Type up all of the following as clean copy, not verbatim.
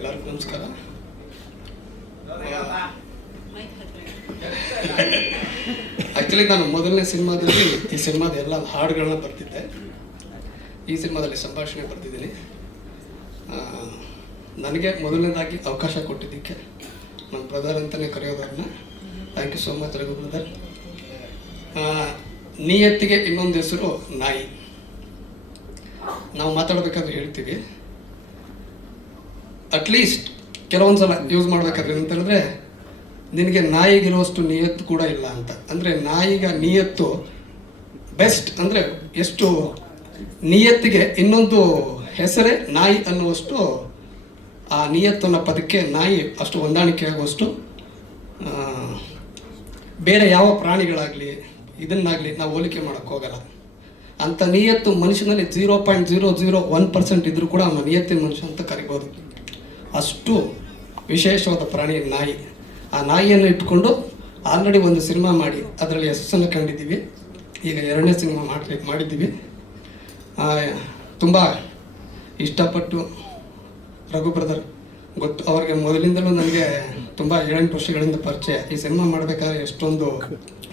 ಎಲ್ಲರಿಗೂ ನಮಸ್ಕಾರ. ಆ್ಯಕ್ಚುಲಿ ನಾನು ಮೊದಲನೇ ಸಿನಿಮಾದಲ್ಲಿ ಈ ಸಿನಿಮಾದ ಎಲ್ಲ ಹಾಡುಗಳನ್ನ ಬರ್ತಿದ್ದೆ. ಈ ಸಿನಿಮಾದಲ್ಲಿ ಸಂಭಾಷಣೆ ಬರ್ತಿದ್ದೀನಿ. ನನಗೆ ಮೊದಲನೇದಾಗಿ ಅವಕಾಶ ಕೊಟ್ಟಿದ್ದಕ್ಕೆ ನನ್ನ ಬ್ರದರ್ ಅಂತಲೇ ಕರೆಯೋದನ್ನ thank you so much Raghu brother. ನಿಯತ್ತಿಗೆ ಇನ್ನೊಂದು ಹೆಸರು ನಾಯಿ. ನಾವು ಮಾತಾಡಬೇಕಾದ್ರೆ ಹೇಳ್ತೀವಿ, ಅಟ್ಲೀಸ್ಟ್ ಕೆಲವೊಂದು ಸಲ ಯೂಸ್ ಮಾಡಬೇಕಾದ್ರೆ ಅಂತ ಹೇಳಿದ್ರೆ ನಿನಗೆ ನಾಯಿಗಿರುವಷ್ಟು ನಿಯತ್ತು ಕೂಡ ಇಲ್ಲ ಅಂತ. ಅಂದರೆ ನಾಯಿಗ ನಿಯತ್ತು ಬೆಸ್ಟ್. ಅಂದರೆ ಎಷ್ಟು ನಿಯತ್ತಿಗೆ ಇನ್ನೊಂದು ಹೆಸರೇ ನಾಯಿ ಅನ್ನುವಷ್ಟು ಆ ನಿಯತ್ತನ್ನ ಪದಕ್ಕೆ ನಾಯಿ ಅಷ್ಟು ಹೊಂದಾಣಿಕೆ ಆಗುವಷ್ಟು ಬೇರೆ ಯಾವ ಪ್ರಾಣಿಗಳಾಗಲಿ ಇದನ್ನಾಗಲಿ ನಾವು ಹೋಲಿಕೆ ಮಾಡೋಕ್ಕೆ ಹೋಗಲ್ಲ. ಅಂಥ ನಿಯತ್ತು ಮನುಷ್ಯನಲ್ಲಿ 0.001% ಇದ್ರೂ ಕೂಡ ಅವನ ನಿಯತ್ತಿನ ಮನುಷ್ಯ ಅಂತ ಕರಿಬೋದು. ಅಷ್ಟು ವಿಶೇಷವಾದ ಪ್ರಾಣಿ ನಾಯಿ. ಆ ನಾಯಿಯನ್ನು ಇಟ್ಕೊಂಡು ಆಲ್ರೆಡಿ ಒಂದು ಸಿನಿಮಾ ಮಾಡಿ ಅದರಲ್ಲಿ ಯಶಸ್ಸನ್ನು ಕಂಡಿದ್ದೀವಿ. ಈಗ 2ನೇ ಸಿನಿಮಾ ಮಾಡಿದ್ದೀವಿ. ತುಂಬ ಇಷ್ಟಪಟ್ಟು ರಘು ಬ್ರದರ್ ಗೊತ್ತು, ಅವ್ರಿಗೆ ಮೊದಲಿಂದಲೂ ನನಗೆ ತುಂಬ 7-8 ವರ್ಷಗಳಿಂದ ಪರಿಚಯ. ಈ ಸಿನಿಮಾ ಮಾಡಬೇಕಾದ್ರೆ ಎಷ್ಟೊಂದು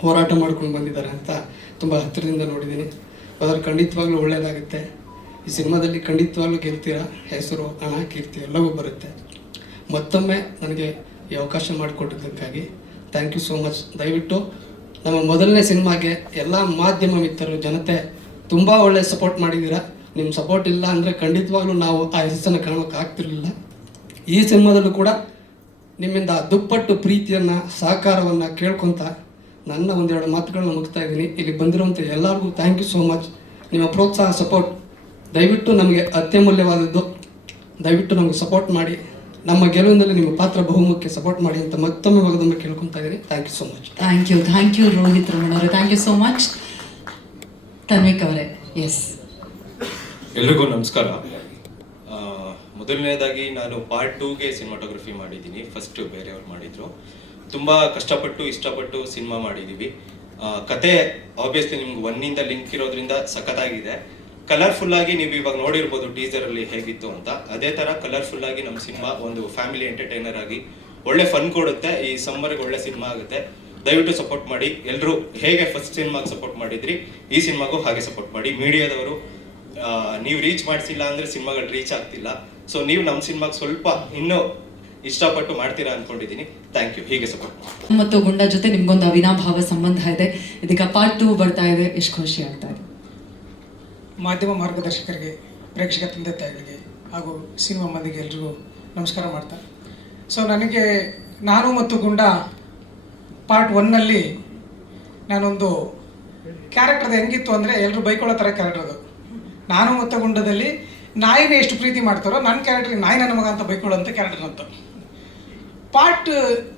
ಹೋರಾಟ ಮಾಡ್ಕೊಂಡು ಬಂದಿದ್ದಾರೆ ಅಂತ ತುಂಬ ಹತ್ತಿರದಿಂದ ನೋಡಿದ್ದೀನಿ. ಅದರ ಖಂಡಿತವಾಗ್ಲೂ ಒಳ್ಳೆಯದಾಗುತ್ತೆ. ಈ ಸಿನಿಮಾದಲ್ಲಿ ಖಂಡಿತವಾಗ್ಲೂ ಗೆಲ್ತೀರಾ. ಹೆಸರು, ಹಣ, ಕೀರ್ತಿ ಎಲ್ಲವೂ ಬರುತ್ತೆ. ಮತ್ತೊಮ್ಮೆ ನನಗೆ ಈ ಅವಕಾಶ ಮಾಡಿಕೊಟ್ಟಿದ್ದಕ್ಕಾಗಿ ಥ್ಯಾಂಕ್ ಯು ಸೋ ಮಚ್. ದಯವಿಟ್ಟು ನಮ್ಮ ಮೊದಲನೇ ಸಿನಿಮಾಗೆ ಎಲ್ಲ ಮಾಧ್ಯಮ ಮಿತ್ರರು, ಜನತೆ ತುಂಬ ಒಳ್ಳೆಯ ಸಪೋರ್ಟ್ ಮಾಡಿದ್ದೀರಾ. ನಿಮ್ಮ ಸಪೋರ್ಟ್ ಇಲ್ಲ ಅಂದರೆ ಖಂಡಿತವಾಗ್ಲೂ ನಾವು ಆ ಯಶಸ್ಸನ್ನು ಕಾಣೋಕ್ಕೆ ಆಗ್ತಿರಲಿಲ್ಲ. ಈ ಸಿನಿಮಾದಲ್ಲೂ ಕೂಡ ನಿಮ್ಮಿಂದ ದುಪ್ಪಟ್ಟು ಪ್ರೀತಿಯನ್ನು, ಸಹಕಾರವನ್ನು ಕೇಳ್ಕೊತ ನನ್ನ 1-2 ಮಾತುಗಳನ್ನ ಮುಗಿಸ್ತಾ ಇದ್ದೀನಿ. ಇಲ್ಲಿ ಬಂದಿರುವಂಥ ಎಲ್ಲರಿಗೂ ಥ್ಯಾಂಕ್ ಯು ಸೋ ಮಚ್. ನಿಮ್ಮ ಪ್ರೋತ್ಸಾಹ, ಸಪೋರ್ಟ್ ದಯವಿಟ್ಟು ನಮಗೆ ಅತ್ಯಮೂಲ್ಯವಾದದ್ದು. ದಯವಿಟ್ಟು ನಮಗೆ ಸಪೋರ್ಟ್ ಮಾಡಿ, ನಮ್ಮ ಗೆಲುವಿನಲ್ಲಿ ನಿಮ್ಮ ಪಾತ್ರ ಬಹುಮುಖ್ಯ. ಸಪೋರ್ಟ್ ಮಾಡಿ ಅಂತ ಮತ್ತೊಮ್ಮೆ ಕೇಳ್ಕೊತಾ ಇದ್ದೀನಿ. Thank you so much. Thank you Rohit Ramana ಅವರೇ. Thank you so much. Tanvik ಅವರೇ. ಎಸ್, ಎಲ್ರಿಗೂ ನಮಸ್ಕಾರ. ಮೊದಲನೇದಾಗಿ ನಾನು ಪಾರ್ಟ್ 2ಗೆ ಸಿನಿಮಾಟೋಗ್ರಫಿ ಮಾಡಿದ್ದೀನಿ. ಫಸ್ಟ್ ಬೇರೆಯವ್ರು ಮಾಡಿದ್ರು. ತುಂಬ ಕಷ್ಟಪಟ್ಟು ಇಷ್ಟಪಟ್ಟು ಸಿನಿಮಾ ಮಾಡಿದ್ದೀವಿ. ಕತೆ ಆಬ್ವಿಯಸ್ಲಿ ನಿಮ್ಗೆ 1ಇಂದ ಲಿಂಕ್ ಇರೋದ್ರಿಂದ ಸಖತ್ತಾಗಿದೆ. ಕಲರ್ಫುಲ್ ಆಗಿ ನೀವು ಇವಾಗ ನೋಡಿರ್ಬೋದು ಟೀಸರಲ್ಲಿ ಹೇಗಿತ್ತು ಅಂತ. ಅದೇ ಥರ ಕಲರ್ಫುಲ್ ಆಗಿ ನಮ್ಮ ಸಿನಿಮಾ ಒಂದು ಫ್ಯಾಮಿಲಿ ಎಂಟರ್ಟೈನರ್ ಆಗಿ ಒಳ್ಳೆ ಫನ್ ಕೊಡುತ್ತೆ. ಈ ಸಮ್ಮರ್ಗೆ ಒಳ್ಳೆ ಸಿನಿಮಾ ಆಗುತ್ತೆ. ದಯವಿಟ್ಟು ಸಪೋರ್ಟ್ ಮಾಡಿ. ಎಲ್ಲರೂ ಹೇಗೆ ಫಸ್ಟ್ ಸಿನಿಮಾಗೆ ಸಪೋರ್ಟ್ ಮಾಡಿದ್ರಿ, ಈ ಸಿನಿಮಾಗೂ ಹಾಗೆ ಸಪೋರ್ಟ್ ಮಾಡಿ. ಮೀಡಿಯಾದವರು ನೀವು ರೀಚ್ ಮಾಡಿಸಿಲ್ಲ ಅಂದರೆ ಸಿನಿಮಾಗಳು ರೀಚ್ ಆಗ್ತಿಲ್ಲ. ಸೊ ನೀವು ನಮ್ಮ ಸಿನಿಮಾಗೆ ಸ್ವಲ್ಪ ಇನ್ನೂ ಇಷ್ಟಪಟ್ಟು ಮಾಡ್ತೀರಾ ಅನ್ಕೊಂಡಿದ್ದೀನಿ. Thank you. ಹೀಗೆ ಸಪೋರ್ಟ್ ಮಾಡಿ. ಮತ್ತು ಗುಂಡ ಜೊತೆ ನಿಮ್ಗೊಂದು ಅವಿನಾಭಾವ ಸಂಬಂಧ ಇದೆ. ಇದೀಗ ಪಾರ್ಟ್ 2 ಬರ್ತಾ ಇದೆ. ಎಷ್ಟು ಖುಷಿ ಆಗ್ತಾ ಇದೆ. ಮಾಧ್ಯಮ ಮಾರ್ಗದರ್ಶಕರಿಗೆ, ಪ್ರೇಕ್ಷಕ ತಂದೆ ತಾಯಿಗಳಿಗೆ ಹಾಗೂ ಸಿನಿಮಾ ಮಂದಿಗೆ ಎಲ್ರಿಗೂ ನಮಸ್ಕಾರ ಮಾಡ್ತಾ. ಸೊ ನನಗೆ ನಾನು ಮತ್ತು ಗುಂಡ ಪಾರ್ಟ್ 1ನಲ್ಲಿ ನಾನೊಂದು ಕ್ಯಾರೆಕ್ಟರ್ ಹೆಂಗಿತ್ತು ಅಂದರೆ ಎಲ್ಲರೂ ಬೈಕೊಳ್ಳೋ ಥರ ಕ್ಯಾರೆಕ್ಟರ್ ಅದು. ನಾನು ಮತ್ತು ಗುಂಡದಲ್ಲಿ ನಾಯಿನೇ ಎಷ್ಟು ಪ್ರೀತಿ ಮಾಡ್ತಾರೋ ನನ್ನ ಕ್ಯಾರೆಕ್ಟರ್ಗೆ ನಾಯಿ ನನ್ನ ಮಗ ಅಂತ ಬೈಕೊಳ್ಳೋಂಥ ಕ್ಯಾರೆಕ್ಟರ್ ಅಂತ. ಪಾರ್ಟ್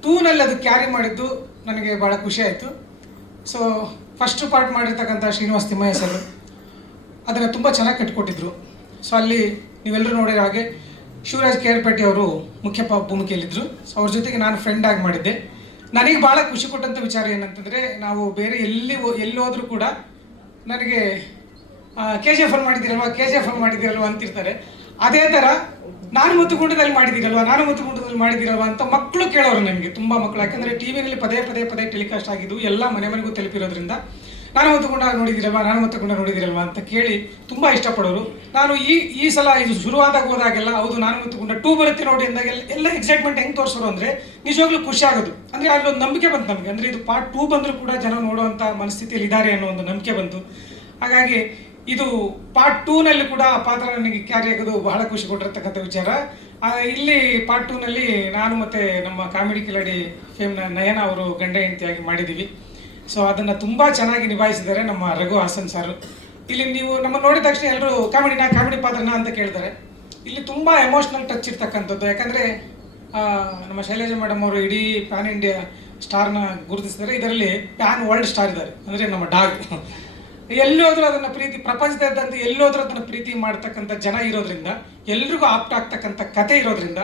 2ನಲ್ಲಿ ಅದು ಕ್ಯಾರಿ ಮಾಡಿದ್ದು ನನಗೆ ಭಾಳ ಖುಷಿ ಆಯಿತು. ಸೊ ಫಸ್ಟ್ ಪಾರ್ಟ್ ಮಾಡಿರ್ತಕ್ಕಂಥ ಶ್ರೀನಿವಾಸ್ ತಿಮ್ಮಯ್ಯ ಸರ್ ಅದನ್ನು ತುಂಬ ಚೆನ್ನಾಗಿ ಕಟ್ಟಿಕೊಟ್ಟಿದ್ರು. ಸೊ ಅಲ್ಲಿ ನೀವೆಲ್ಲರೂ ನೋಡಿರೋ ಹಾಗೆ ಶಿವರಾಜ್ ಕೇರ್ಪೇಟೆ ಅವರು ಮುಖ್ಯ ಭೂಮಿಕೆಯಲ್ಲಿದ್ದರು. ಸೊ ಅವ್ರ ಜೊತೆಗೆ ನಾನು ಫ್ರೆಂಡ್ ಆಗಿ ಮಾಡಿದ್ದೆ. ನನಗೆ ಭಾಳ ಖುಷಿ ಕೊಟ್ಟಂಥ ವಿಚಾರ ಏನಂತಂದರೆ, ನಾವು ಬೇರೆ ಎಲ್ಲಿ ಹೋದರೂ ಕೂಡ ನನಗೆ KGF ಮಾಡಿದ್ದೀರಲ್ವ ಅಂತಿರ್ತಾರೆ. ಅದೇ ಥರ ನಾನು ಮತ್ತು ಗುಂಡದಲ್ಲಿ ಮಾಡಿದ್ದೀರಲ್ವ ಅಂತ ಮಕ್ಕಳು ಕೇಳೋರು ನನಗೆ, ತುಂಬ ಮಕ್ಕಳು. ಯಾಕಂದರೆ ಟಿವಿನಲ್ಲಿ ಪದೇ ಟೆಲಿಕಾಸ್ಟ್ ಆಗಿದ್ದು ಎಲ್ಲ ಮನೆಗೂ ತಲುಪಿರೋದ್ರಿಂದ ನಾನು ಮತ್ತು ಗುಂಡ ನೋಡಿದ್ದೀರಲ್ವ ಅಂತ ಕೇಳಿ ತುಂಬ ಇಷ್ಟಪಡೋರು. ನಾನು ಈ ಸಲ ಇದು ಶುರುವಾದಾಗ ಹೋದಾಗೆಲ್ಲ ಹೌದು ನಾನು ಮತ್ತು ಗುಂಡ 2 ಬರುತ್ತೆ ನೋಡಿ ಅಂದಾಗೆಲ್ಲ ಎಲ್ಲ ಎಕ್ಸೈಟ್ಮೆಂಟ್ ಹೆಂಗೆ ತೋರಿಸೋರು ಅಂದರೆ ನಿಜವಾಗ್ಲೂ ಖುಷಿ ಆಗೋದು. ಅಂದರೆ ಅಲ್ಲೊಂದು ನಂಬಿಕೆ ಬಂತು ನಮಗೆ. ಅಂದರೆ ಇದು ಪಾರ್ಟ್ 2 ಬಂದರೂ ಕೂಡ ಜನ ನೋಡುವಂಥ ಮನಸ್ಥಿತಿಯಲ್ಲಿ ಇದ್ದಾರೆ ಅನ್ನೋ ಒಂದು ನಂಬಿಕೆ ಬಂತು. ಹಾಗಾಗಿ ಇದು ಪಾರ್ಟ್ 2ನಲ್ಲಿ ಕೂಡ ಆ ಪಾತ್ರ ನನಗೆ ಕ್ಯಾರಿ ಆಗೋದು ಬಹಳ ಖುಷಿ ಕೊಟ್ಟಿರ್ತಕ್ಕಂಥ ವಿಚಾರ. ಇಲ್ಲಿ ಪಾರ್ಟ್ 2ನಲ್ಲಿ ನಾನು ಮತ್ತು ನಮ್ಮ ಕಾಮಿಡಿ ಕಿಲಾಡಿ ಫೇಮ್ನ ನಯನ ಅವರು ಗಂಡ ಹೆಂಡತಿಯಾಗಿ ಮಾಡಿದ್ದೀವಿ. ಸೊ ಅದನ್ನು ತುಂಬ ಚೆನ್ನಾಗಿ ನಿಭಾಯಿಸಿದ್ದಾರೆ ನಮ್ಮ ರಘು ಹಾಸನ್ ಸರ್. ಇಲ್ಲಿ ನೀವು ನಮ್ಮ ನೋಡಿದ ತಕ್ಷಣ ಎಲ್ಲರೂ ಕಾಮಿಡಿ ಪಾತ್ರನ ಅಂತ ಕೇಳ್ತಾರೆ. ಇಲ್ಲಿ ತುಂಬ ಎಮೋಷ್ನಲ್ ಟಚ್ ಇರ್ತಕ್ಕಂಥದ್ದು. ಯಾಕಂದರೆ ನಮ್ಮ ಶೈಲಜಾ ಮೇಡಮ್ ಅವರು ಇಡೀ ಪ್ಯಾನ್ ಇಂಡಿಯಾ ಸ್ಟಾರ್ನ ಗುರುತಿಸಿದ್ದಾರೆ. ಇದರಲ್ಲಿ ಪ್ಯಾನ್ ವರ್ಲ್ಡ್ ಸ್ಟಾರ್ ಇದ್ದಾರೆ. ಅಂದರೆ ನಮ್ಮ ಡಾಗ್ ಎಲ್ಲೋದ್ರೂ ಅದನ್ನು ಪ್ರೀತಿ, ಪ್ರಪಂಚದಾದ್ಯಂತ ಎಲ್ಲೋದ್ರೂ ಅದನ್ನು ಪ್ರೀತಿ ಮಾಡ್ತಕ್ಕಂಥ ಜನ ಇರೋದ್ರಿಂದ, ಎಲ್ರಿಗೂ ಆಪ್ಟ್ ಆಗ್ತಕ್ಕಂಥ ಕತೆ ಇರೋದ್ರಿಂದ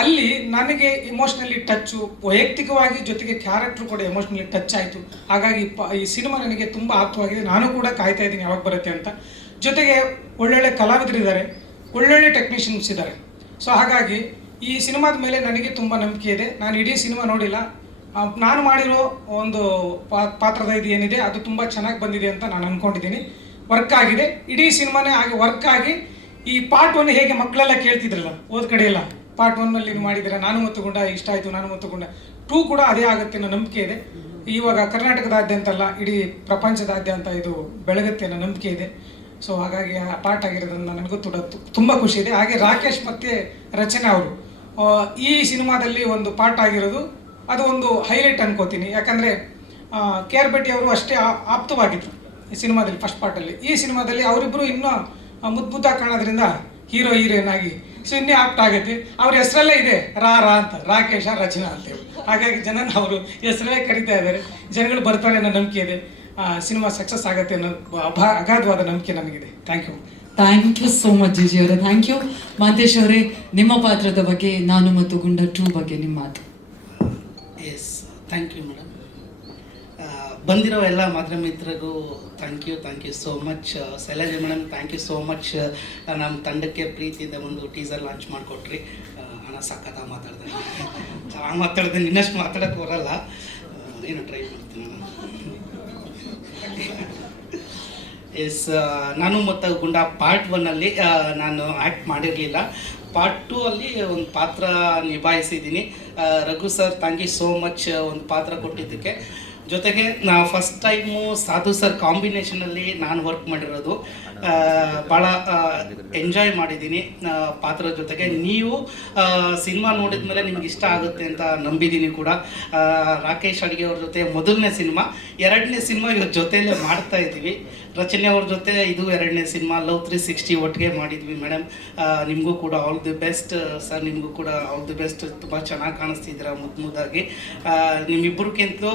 ಅಲ್ಲಿ ನನಗೆ ಇಮೋಷ್ನಲಿ ಟಚ್ಚು, ವೈಯಕ್ತಿಕವಾಗಿ ಜೊತೆಗೆ ಕ್ಯಾರೆಕ್ಟ್ರು ಕೂಡ ಎಮೋಷ್ನಲಿ ಟಚ್ ಆಯಿತು. ಹಾಗಾಗಿ ಈ ಸಿನಿಮಾ ನನಗೆ ತುಂಬ ಆಪ್ತವಾಗಿದೆ. ನಾನು ಕೂಡ ಕಾಯ್ತಾ ಇದ್ದೀನಿ ಯಾವಾಗ ಬರುತ್ತೆ ಅಂತ. ಜೊತೆಗೆ ಒಳ್ಳೊಳ್ಳೆ ಕಲಾವಿದರಿದ್ದಾರೆ, ಒಳ್ಳೊಳ್ಳೆ ಟೆಕ್ನಿಷಿಯನ್ಸ್ ಇದ್ದಾರೆ. ಸೊ ಹಾಗಾಗಿ ಈ ಸಿನಿಮಾದ ಮೇಲೆ ನನಗೆ ತುಂಬ ನಂಬಿಕೆ ಇದೆ. ನಾನು ಇಡೀ ಸಿನಿಮಾ ನೋಡಿಲ್ಲ. ನಾನು ಮಾಡಿರೋ ಒಂದು ಪಾತ್ರದ ಇದು ಏನಿದೆ ಅದು ತುಂಬ ಚೆನ್ನಾಗಿ ಬಂದಿದೆ ಅಂತ ನಾನು ಅಂದ್ಕೊಂಡಿದ್ದೀನಿ. ವರ್ಕ್ ಆಗಿದೆ, ಇಡೀ ಸಿನಿಮಾನೇ ಆಗಿ ವರ್ಕ್ ಆಗಿ. ಈ ಪಾರ್ಟ್ 1 ಹೇಗೆ ಮಕ್ಕಳೆಲ್ಲ ಕೇಳ್ತಿದ್ರಲ್ಲ ಓದ್ ಕಡೆ ಎಲ್ಲ, ಪಾರ್ಟ್ 1ನಲ್ಲಿ ನೀವು ಮಾಡಿದ್ದೀರಾ, ನಾನು ಮತ್ತು ಗುಂಡ ಇಷ್ಟ ಆಯಿತು, ನಾನು ಮತ್ತು ಗುಂಡ 2 ಕೂಡ ಅದೇ ಆಗುತ್ತೆ ಅನ್ನೋ ನಂಬಿಕೆ ಇದೆ. ಇವಾಗ ಕರ್ನಾಟಕದಾದ್ಯಂತ ಅಲ್ಲ, ಇಡೀ ಪ್ರಪಂಚದಾದ್ಯಂತ ಇದು ಬೆಳಗುತ್ತೆ ಅನ್ನೋ ನಂಬಿಕೆ ಇದೆ. ಸೊ ಹಾಗಾಗಿ ಆ ಪಾರ್ಟ್ ಆಗಿರೋದ್ರಿಂದ ನನಗೂ ತುಂಬ ಖುಷಿ ಇದೆ. ಹಾಗೆ ರಾಕೇಶ್ ಮತ್ತು ರಚನೆ ಅವರು ಈ ಸಿನಿಮಾದಲ್ಲಿ ಒಂದು ಪಾರ್ಟ್ ಆಗಿರೋದು ಅದು ಒಂದು ಹೈಲೈಟ್ ಅನ್ಕೋತೀನಿ. ಯಾಕಂದರೆ ಕೆ ಆರ್ ಬೆಟ್ಟಿ ಅವರು ಅಷ್ಟೇ ಆಪ್ತವಾಗಿದ್ದರು ಈ ಸಿನಿಮಾದಲ್ಲಿ ಫಸ್ಟ್ ಪಾರ್ಟಲ್ಲಿ. ಈ ಸಿನಿಮಾದಲ್ಲಿ ಅವರಿಬ್ಬರು ಇನ್ನೂ ಮುದ್ದಾಗಿ ಕಾಣೋದ್ರಿಂದ ಹೀರೋ ಹೀರೋಯಿನ್ ಆಗಿ ಸೊ ಇನ್ನೇ ಆಪ್ಟ್ ಆಗುತ್ತೆ. ಅವ್ರ ಹೆಸರಲ್ಲೇ ಇದೆ ರಾ ಅಂತ, ರಾಕೇಶ ರಚನಾ ಅಂತೇಳಿ. ಹಾಗಾಗಿ ಜನ ಅವರು ಹೆಸರಲ್ಲೇ ಕರಿತಾ ಇದ್ದಾರೆ. ಜನಗಳು ಬರ್ತಾರೆ ಅನ್ನೋ ನಂಬಿಕೆ ಇದೆ. ಸಿನಿಮಾ ಸಕ್ಸಸ್ ಆಗುತ್ತೆ ಅನ್ನೋ ಅಗಾಧವಾದ ನಂಬಿಕೆ ನನಗಿದೆ. Thank you so much GG ಅವರೇ. Thank you. ಮಾಂತೇಶ್ ಅವರೇ, ನಿಮ್ಮ ಪಾತ್ರದ ಬಗ್ಗೆ, ನಾನು ಮತ್ತು ಗುಂಡ 2 ಬಗ್ಗೆ ನಿಮ್ಮ ಮಾತು. Yes, thank you madam. ಬಂದಿರೋ ಎಲ್ಲ ಮಾಧ್ಯಮ ಮಿತ್ರರಿಗೂ thank you so much. Shailaja madam, thank you so much. ನಮ್ಮ ತಂಡಕ್ಕೆ ಪ್ರೀತಿಯಿಂದ ಒಂದು ಟೀಸರ್ ಲಾಂಚ್ ಮಾಡಿಕೊಟ್ರಿ. ಹಣ ಸಖತ್ತಾಗಿ ಮಾತಾಡ್ದೆ, ಚೆನ್ನಾಗಿ ಮಾತಾಡಿದೆ. ಇನ್ನಷ್ಟು ಮಾತಾಡೋಕ್ಕೆ ಬರಲ್ಲ, ಏನು ಟ್ರೈ ಮಾಡ್ತೀನಿ ನಾನು. ಎಸ್, ನಾನು ಮತ್ತು ಗುಂಡ ಪಾರ್ಟ್ 1ಅಲ್ಲಿ ನಾನು ಆ್ಯಕ್ಟ್ ಮಾಡಿರಲಿಲ್ಲ. ಪಾರ್ಟ್ 2 ಅಲ್ಲಿ ಒಂದು ಪಾತ್ರ ನಿಭಾಯಿಸಿದ್ದೀನಿ. Raghu sir, thank you so much ಒಂದು ಪಾತ್ರ ಕೊಟ್ಟಿದ್ದಕ್ಕೆ. ಜೊತೆಗೆ ಫಸ್ಟ್ ಟೈಮು ಸಾಧು ಸರ್ ಕಾಂಬಿನೇಷನಲ್ಲಿ ನಾನು ವರ್ಕ್ ಮಾಡಿರೋದು. ಭಾಳ ಎಂಜಾಯ್ ಮಾಡಿದ್ದೀನಿ ಪಾತ್ರದ ಜೊತೆಗೆ. ನೀವು ಸಿನಿಮಾ ನೋಡಿದ ಮೇಲೆ ನಿಮ್ಗೆ ಇಷ್ಟ ಆಗುತ್ತೆ ಅಂತ ನಂಬಿದ್ದೀನಿ ಕೂಡ. ರಾಕೇಶ್ ಅಡಿಗೆ ಅವ್ರ ಜೊತೆ ಮೊದಲನೇ ಸಿನಿಮಾ, 2ನೇ ಸಿನಿಮಾ ಇವ್ರ ಜೊತೆಯಲ್ಲೇ ಮಾಡ್ತಾ ಇದ್ದೀವಿ. ರಚನೆ ಅವ್ರ ಜೊತೆ ಇದು 2ನೇ ಸಿನಿಮಾ. ಲವ್ 360 ಒಟ್ಟಿಗೆ ಮಾಡಿದ್ವಿ ಮೇಡಮ್. ನಿಮಗೂ ಕೂಡ ಆಲ್ ದಿ ಬೆಸ್ಟ್ ಸರ್, ನಿಮಗೂ ಕೂಡ ಆಲ್ ದಿ ಬೆಸ್ಟ್. ತುಂಬ ಚೆನ್ನಾಗಿ ಕಾಣಿಸ್ತಿದ್ದೀರ ಮುದ್ದಾಗಿ. ನಿಮ್ಮಿಬ್ಬರಿಗಿಂತಲೂ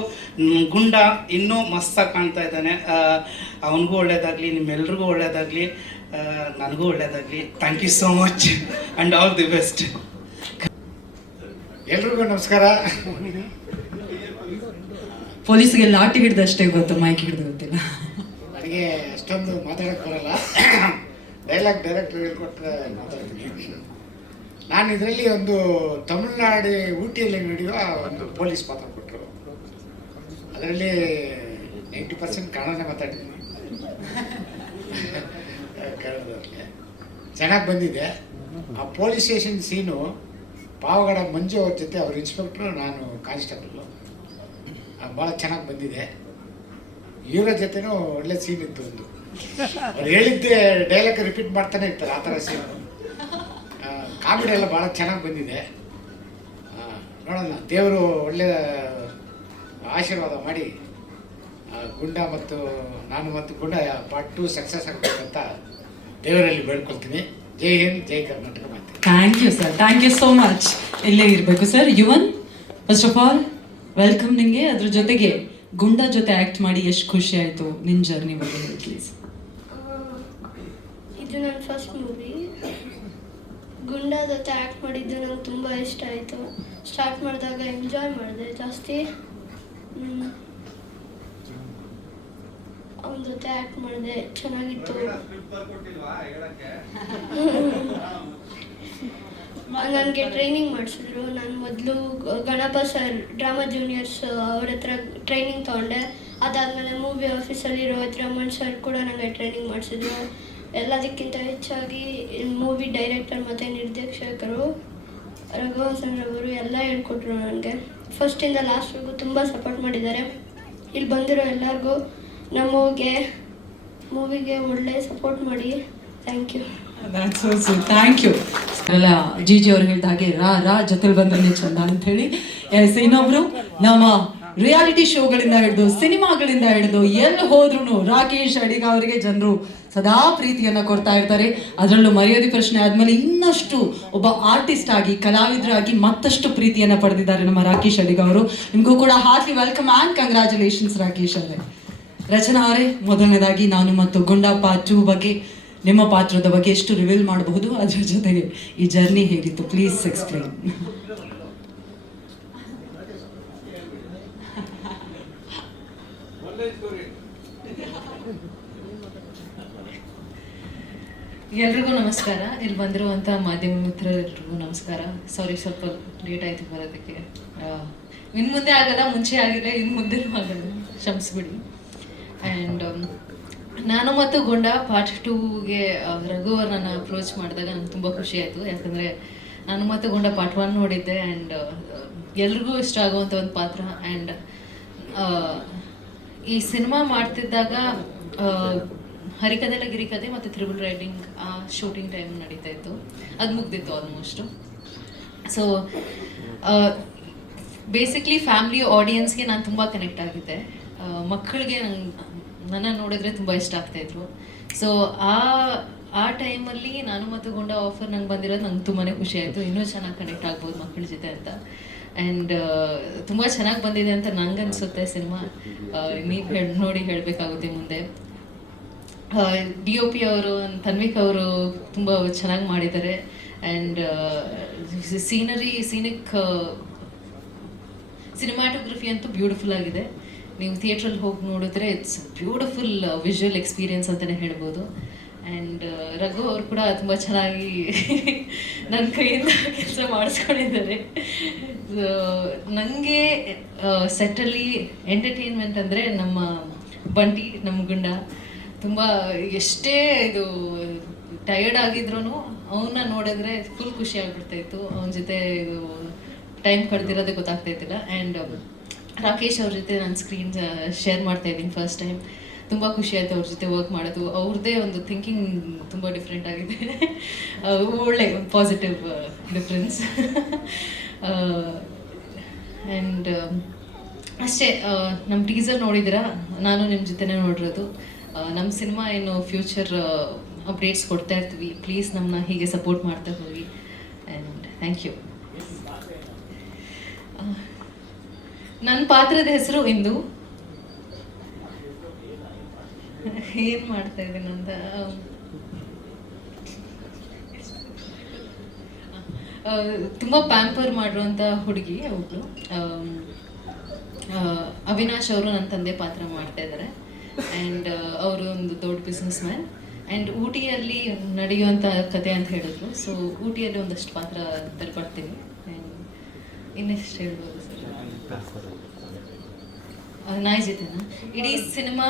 ಗುಂಡ ಇನ್ನೂ ಮಸ್ತಾಗಿ ಕಾಣ್ತಾ ಇದ್ದಾನೆ. ಅವನಿಗೂ ಒಳ್ಳೇದಾಗಲಿ, ನಿಮ್ಮೆಲ್ರಿಗೂ ಒಳ್ಳೇದಾಗಲಿ, ನನಗೂ ಒಳ್ಳೇದಾಗಲಿ. Thank you so much and all the best. ಎಲ್ರಿಗೂ ನಮಸ್ಕಾರ. ಪೊಲೀಸ್ಗೆ ಲಾಟಿ ಹಿಡ್ದಷ್ಟೇ ಗೊತ್ತು, ಮೈಕ್ ಹಿಡ್ದು ಗೊತ್ತಿಲ್ಲ. ನನಗೆ ಅಷ್ಟೊಂದು ಮಾತಾಡೋಕ್ಕೆ ಬರಲ್ಲ. ಡೈಲಾಗ್ ಡೈರೆಕ್ಟರ್ ಹೇಳ್ಕೊಟ್ರೆ ಮಾತಾಡ್ತೀನಿ. ನಾನು ಇದರಲ್ಲಿ ಒಂದು ತಮಿಳ್ನಾಡು ಊಟಿಯಲ್ಲಿ ನಡೆಯುವ ಒಂದು ಪೊಲೀಸ್ ಪಾತ್ರ ಕೊಟ್ಟರು. ಅದರಲ್ಲಿ 90% ಕನ್ನಡನೇ ಮಾತಾಡಿದ್ದೀನಿ. ಕನ್ನಡದಲ್ಲಿ ಚೆನ್ನಾಗಿ ಬಂದಿದೆ. ಆ ಪೊಲೀಸ್ ಸ್ಟೇಷನ್ ಸೀನು, ಪಾವಗಡ ಮಂಜು ಅವ್ರ ಜೊತೆ ಅವ್ರ ಇನ್ಸ್ಪೆಕ್ಟ್ರು, ನಾನು ಕಾನ್ಸ್ಟೇಬಲ್ಲು, ಭಾಳ ಚೆನ್ನಾಗಿ ಬಂದಿದೆ. ಇವರ ಜೊತೆನೂ ಒಳ್ಳೆ ಸೀನ್ ಇತ್ತು. ಒಂದು ಅವ್ರು ಹೇಳಿದ್ದೆ ಡೈಲಾಗ್ ರಿಪೀಟ್ ಮಾಡ್ತಾನೆ ಇರ್ತಾರೆ, ಆ ಥರ ಸೀನು. ಕಾಮಿಡಿ ಎಲ್ಲ ಭಾಳ ಚೆನ್ನಾಗಿ ಬಂದಿದೆ. ನೋಡೋಣ, ದೇವರು ಒಳ್ಳೆಯ ಆಶೀರ್ವಾದ ಮಾಡಿ ಗುಂಡ ಮತ್ತು ನಾನು ಮತ್ತು ಗುಂಡ ಪಾರ್ಟ್ 2 ಸಕ್ಸಸ್ ಆಗಬೇಕಂತ ದೇವರಲ್ಲಿ ಬೇಡ್ಕೊಳ್ತೀನಿ. ಜೈ ಹಿಂದ್, ಜೈ ಕರ್ನಾಟಕ. ಮಾತು. Thank you sir, thank you so much. ಇಲ್ಲೇ ಇರಬೇಕು sir. Yuvan, first of all welcome ನಿಮಗೆ. ಅದ್ರ ಜೊತೆಗೆ ಗುಂಡ ಜೊತೆ ಆ್ಯಕ್ಟ್ ಮಾಡಿ ಎಷ್ಟು ಖುಷಿ ಆಯಿತು, ನಿನ್ನ ಜರ್ನಿ ಬಗ್ಗೆ ಹೇಳಿ ಪ್ಲೀಸ್. ಇದು ನನ್ನ ಫಸ್ಟ್ ಮೂವಿ. ಗುಂಡ ಜೊತೆ ಆ್ಯಕ್ಟ್ ಮಾಡಿದ್ದು ನಂಗೆ ತುಂಬ ಇಷ್ಟ ಆಯಿತು. ಸ್ಟಾರ್ಟ್ ಮಾಡಿದಾಗ ಎಂಜಾಯ್ ಮಾಡಿದೆ ಜಾಸ್ತಿ. ಅವನ ಜೊತೆ ಆ್ಯಕ್ಟ್ ಮಾಡಿದೆ, ಚೆನ್ನಾಗಿತ್ತು. ನನಗೆ ಟ್ರೈನಿಂಗ್ ಮಾಡಿಸಿದ್ರು. ನಾನು ಮೊದಲು ಗಣಪ ಸರ್ ಡ್ರಾಮಾ ಜೂನಿಯರ್ಸ್ ಅವ್ರ ಹತ್ರ ಟ್ರೈನಿಂಗ್ ತೊಗೊಂಡೆ. ಅದಾದಮೇಲೆ ಮೂವಿ ಆಫೀಸಲ್ಲಿ ರೋಹಿತ್ ರಮಣ್ ಸರ್ ಕೂಡ ನನಗೆ ಟ್ರೈನಿಂಗ್ ಮಾಡಿಸಿದ್ರು. ಎಲ್ಲದಕ್ಕಿಂತ ಹೆಚ್ಚಾಗಿ ಮೂವಿ ಡೈರೆಕ್ಟರ್ ಮತ್ತು ನಿರ್ದೇಶಕರು ರಘುಹಾಸನ್ ರವರು ಎಲ್ಲ ಹೇಳ್ಕೊಟ್ರು ನನಗೆ. ಫಸ್ಟಿಂದ ಲಾಸ್ಟ್ವರೆಗೂ ತುಂಬ ಸಪೋರ್ಟ್ ಮಾಡಿದ್ದಾರೆ. ಇಲ್ಲಿ ಬಂದಿರೋ ಎಲ್ಲರಿಗೂ ನಮ್ಮ ಮೂವಿಗೆ ಒಳ್ಳೆ ಸಪೋರ್ಟ್ ಮಾಡಿ. Thank you. Thank you. ಅಲ್ಲ, ಜಿಜಿ ಅವ್ರು ಹೇಳಿದ ಹಾಗೆ ರಾ ಜೊತೆಲಿ ಬಂದ್ರೆ ಚಂದ ಅಂತ ಹೇಳಿ. ಎಸ್, ಇನ್ನೊಬ್ರು ನಮ್ಮ ರಿಯಾಲಿಟಿ ಶೋಗಳಿಂದ ಹಿಡಿದು ಸಿನಿಮಾಗಳಿಂದ ಹಿಡಿದು ಎಲ್ಲಿ ಹೋದ್ರು ರಾಕೇಶ್ ಅಡಿಗ ಅವರಿಗೆ ಜನರು ಸದಾ ಪ್ರೀತಿಯನ್ನು ಕೊಡ್ತಾ ಇರ್ತಾರೆ. ಅದರಲ್ಲೂ ಮರ್ಯಾದೆ ಪ್ರಶ್ನೆ ಆದಮೇಲೆ ಇನ್ನಷ್ಟು ಒಬ್ಬ ಆರ್ಟಿಸ್ಟ್ ಆಗಿ, ಕಲಾವಿದರಾಗಿ ಮತ್ತಷ್ಟು ಪ್ರೀತಿಯನ್ನು ಪಡೆದಿದ್ದಾರೆ ನಮ್ಮ ರಾಕೇಶ್ ಅಡಿಗ ಅವರು. ನಿಮಗೂ ಕೂಡ heartly welcome and congratulations Rakesh ಅವರೇ. ರಚನಾ ಅವರೇ, ಮೊದಲನೇದಾಗಿ ನಾನು ಮತ್ತು ಗುಂಡ ಪಾರ್ಟ್ 2 ಬಗ್ಗೆ, ನಿಮ್ಮ ಪಾತ್ರದ ಬಗ್ಗೆ ಎಷ್ಟು ರಿವೀಲ್ ಮಾಡಬಹುದು, ಅದರ ಜೊತೆಗೆ ಈ ಜರ್ನಿ ಹೇಗಿತ್ತು, ಪ್ಲೀಸ್ ಎಕ್ಸ್ಪ್ಲೈನ್. ಎಲ್ರಿಗೂ ನಮಸ್ಕಾರ. ಇಲ್ಲಿ ಬಂದಿರುವಂಥ ಮಾಧ್ಯಮ ಮಿತ್ರರಿಗೂ ನಮಸ್ಕಾರ. ಸಾರಿ, ಸ್ವಲ್ಪ ಲೇಟ್ ಆಯಿತು ಬರೋದಕ್ಕೆ. ಇನ್ನು ಮುಂದೆ ಆಗಲ್ಲ, ಮುಂಚೆ ಆಗಿದೆ, ಇನ್ನು ಮುಂದೆನೂ ಆಗಲ್ಲ, ಕ್ಷಮಿಸ್ಬಿಡಿ. ಆ್ಯಂಡ್ ನಾನು ಮತ್ತು ಗುಂಡ ಪಾರ್ಟ್ 2ಗೆ ರಘು ನನ್ನ ಅಪ್ರೋಚ್ ಮಾಡಿದಾಗ ನಂಗೆ ತುಂಬ ಖುಷಿ ಆಯಿತು. ಯಾಕಂದರೆ ನಾನು ಮತ್ತು ಗುಂಡ ಪಾರ್ಟ್ 1 ನೋಡಿದ್ದೆ, ಆ್ಯಂಡ್ ಎಲ್ರಿಗೂ ಇಷ್ಟ ಆಗುವಂಥ ಒಂದು ಪಾತ್ರ. ಆ್ಯಂಡ್ ಈ ಸಿನಿಮಾ ಮಾಡ್ತಿದ್ದಾಗ ಹರಿಕಥೆಲ್ಲ ಗಿರಿಕಥೆ ಮತ್ತು ತ್ರಿಬಲ್ ರೈಡಿಂಗ್ ಆ ಶೂಟಿಂಗ್ ಟೈಮ್ ನಡೀತಾ ಇತ್ತು, ಅದು ಮುಗ್ದಿತ್ತು ಆಲ್ಮೋಸ್ಟು. ಸೊ ಬೇಸಿಕ್ಲಿ ಫ್ಯಾಮಿಲಿ ಆಡಿಯನ್ಸ್ಗೆ ನಾನು ತುಂಬ ಕನೆಕ್ಟ್ ಆಗಿದ್ದೆ. ಮಕ್ಕಳಿಗೆ ನನ್ನ ನೋಡಿದ್ರೆ ತುಂಬ ಇಷ್ಟ ಆಗ್ತಾಯಿದ್ರು. ಸೊ ಆ ಟೈಮಲ್ಲಿ ನಾನು ಮತ್ತು ಗುಂಡ ಆಫರ್ ನಂಗೆ ಬಂದಿರೋದು ನಂಗೆ ತುಂಬಾ ಖುಷಿ ಆಯಿತು. ಇನ್ನೂ ಚೆನ್ನಾಗಿ ಕನೆಕ್ಟ್ ಆಗ್ಬೋದು ಮಕ್ಕಳ ಜೊತೆ ಅಂತ. ಆ್ಯಂಡ್ ತುಂಬ ಚೆನ್ನಾಗಿ ಬಂದಿದೆ ಅಂತ ನಂಗೆ ಅನಿಸುತ್ತೆ ಸಿನಿಮಾ. ನೀವು ನೋಡಿ ಹೇಳಬೇಕಾಗುತ್ತೆ ಮುಂದೆ. DOP ಅವರು, ತನ್ವಿಕ್ ಅವರು ತುಂಬ ಚೆನ್ನಾಗಿ ಮಾಡಿದ್ದಾರೆ. ಆ್ಯಂಡ್ ಸಿನಿಮಾಟೋಗ್ರಫಿ ಅಂತೂ ಬ್ಯೂಟಿಫುಲ್ ಆಗಿದೆ. ನೀವು ಥಿಯೇಟ್ರಲ್ಲಿ ಹೋಗಿ ನೋಡಿದ್ರೆ ಇಟ್ಸ್ ಬ್ಯೂಟಿಫುಲ್ ವಿಜುವಲ್ ಎಕ್ಸ್ಪೀರಿಯನ್ಸ್ ಅಂತಲೇ ಹೇಳ್ಬೋದು. ಆ್ಯಂಡ್ ರಘು ಅವರು ಕೂಡ ತುಂಬ ಚೆನ್ನಾಗಿ ನನ್ನ ಕೈಯಿಂದ ಕೆಲಸ ಮಾಡಿಸ್ಕೊಂಡಿದ್ದಾರೆ. ನನಗೆ ಸೆಟ್ಟಲ್ಲಿ ಎಂಟರ್ಟೈನ್ಮೆಂಟ್ ಅಂದರೆ ನಮ್ಮ ಬಂಟಿ, ನಮ್ಮ ಗುಂಡ ತುಂಬ ಎಷ್ಟೇ ಇದು ಟಯರ್ಡ್ ಆಗಿದ್ರೂ ಅವನ್ನ ನೋಡಿದ್ರೆ ಫುಲ್ ಖುಷಿ ಆಗ್ಬಿಡ್ತಾಯಿತ್ತು. ಅವನ ಜೊತೆ ಇದು ಟೈಮ್ ಕಳೆದಿರೋದೇ ಗೊತ್ತಾಗ್ತಾಯಿದ್ದಿಲ್ಲ. ಆ್ಯಂಡ್ ರಾಕೇಶ್ ಅವ್ರ ಜೊತೆ ನಾನು ಸ್ಕ್ರೀನ್ ಶೇರ್ ಮಾಡ್ತಾಯಿದ್ದೀನಿ ಫಸ್ಟ್ ಟೈಮ್. ತುಂಬ ಖುಷಿ ಆಯಿತು ಅವ್ರ ಜೊತೆ ವರ್ಕ್ ಮಾಡೋದು. ಅವ್ರದ್ದೇ ಒಂದು ಥಿಂಕಿಂಗ್ ತುಂಬ ಡಿಫ್ರೆಂಟ್ ಆಗಿದೆ, ಒಳ್ಳೆ ಪಾಸಿಟಿವ್ ಡಿಫ್ರೆನ್ಸ್. ಆ್ಯಂಡ್ ಅಷ್ಟೇ, ನಮ್ಮ ಟೀಸರ್ ನೋಡಿದಿರಾ, ನಾನು ನಿಮ್ಮ ಜೊತೆನೇ ನೋಡಿರೋದು. ನಮ್ಮ ಸಿನಿಮಾ ಏನು ಫ್ಯೂಚರ್ ಅಪ್ಡೇಟ್ಸ್ ಕೊಡ್ತಾ ಇರ್ತೀವಿ, ಪ್ಲೀಸ್ ನಮ್ಮನ್ನ ಹೀಗೆ ಸಪೋರ್ಟ್ ಮಾಡ್ತಾ ಹೋಗಿ. And thank you. ನನ್ನ ಪಾತ್ರದ ಹೆಸರು ಇಂದು. ಏನು ಮಾಡ್ತಾ ಇದ್ದೀನಿ ಅಂತ, ತುಂಬ ಪ್ಯಾಂಪರ್ ಮಾಡಿರುವಂಥ ಹುಡುಗಿ ಅವಳು. ಅವಿನಾಶ್ ಅವರು ನನ್ನ ತಂದೆ ಪಾತ್ರ ಮಾಡ್ತಾ ಇದ್ದಾರೆ. ಆ್ಯಂಡ್ ಅವರು ಒಂದು ದೊಡ್ಡ ಬಿಸ್ನೆಸ್ ಮ್ಯಾನ್. ಆ್ಯಂಡ್ ಊಟಿಯಲ್ಲಿ ನಡೆಯುವಂಥ ಕತೆ ಅಂತ ಹೇಳಿದ್ರು. ಸೊ ಊಟಿಯಲ್ಲಿ ಒಂದಷ್ಟು ಪಾತ್ರ ತಲ್ಪಡ್ತೀನಿ. ಆ್ಯಂಡ್ ಇನ್ನೆಷ್ಟು ಹೇಳ್ಬೋದು ಸರ್, ನಾಯಿ ಜೊತೆನ ಇಡೀ ಸಿನಿಮಾ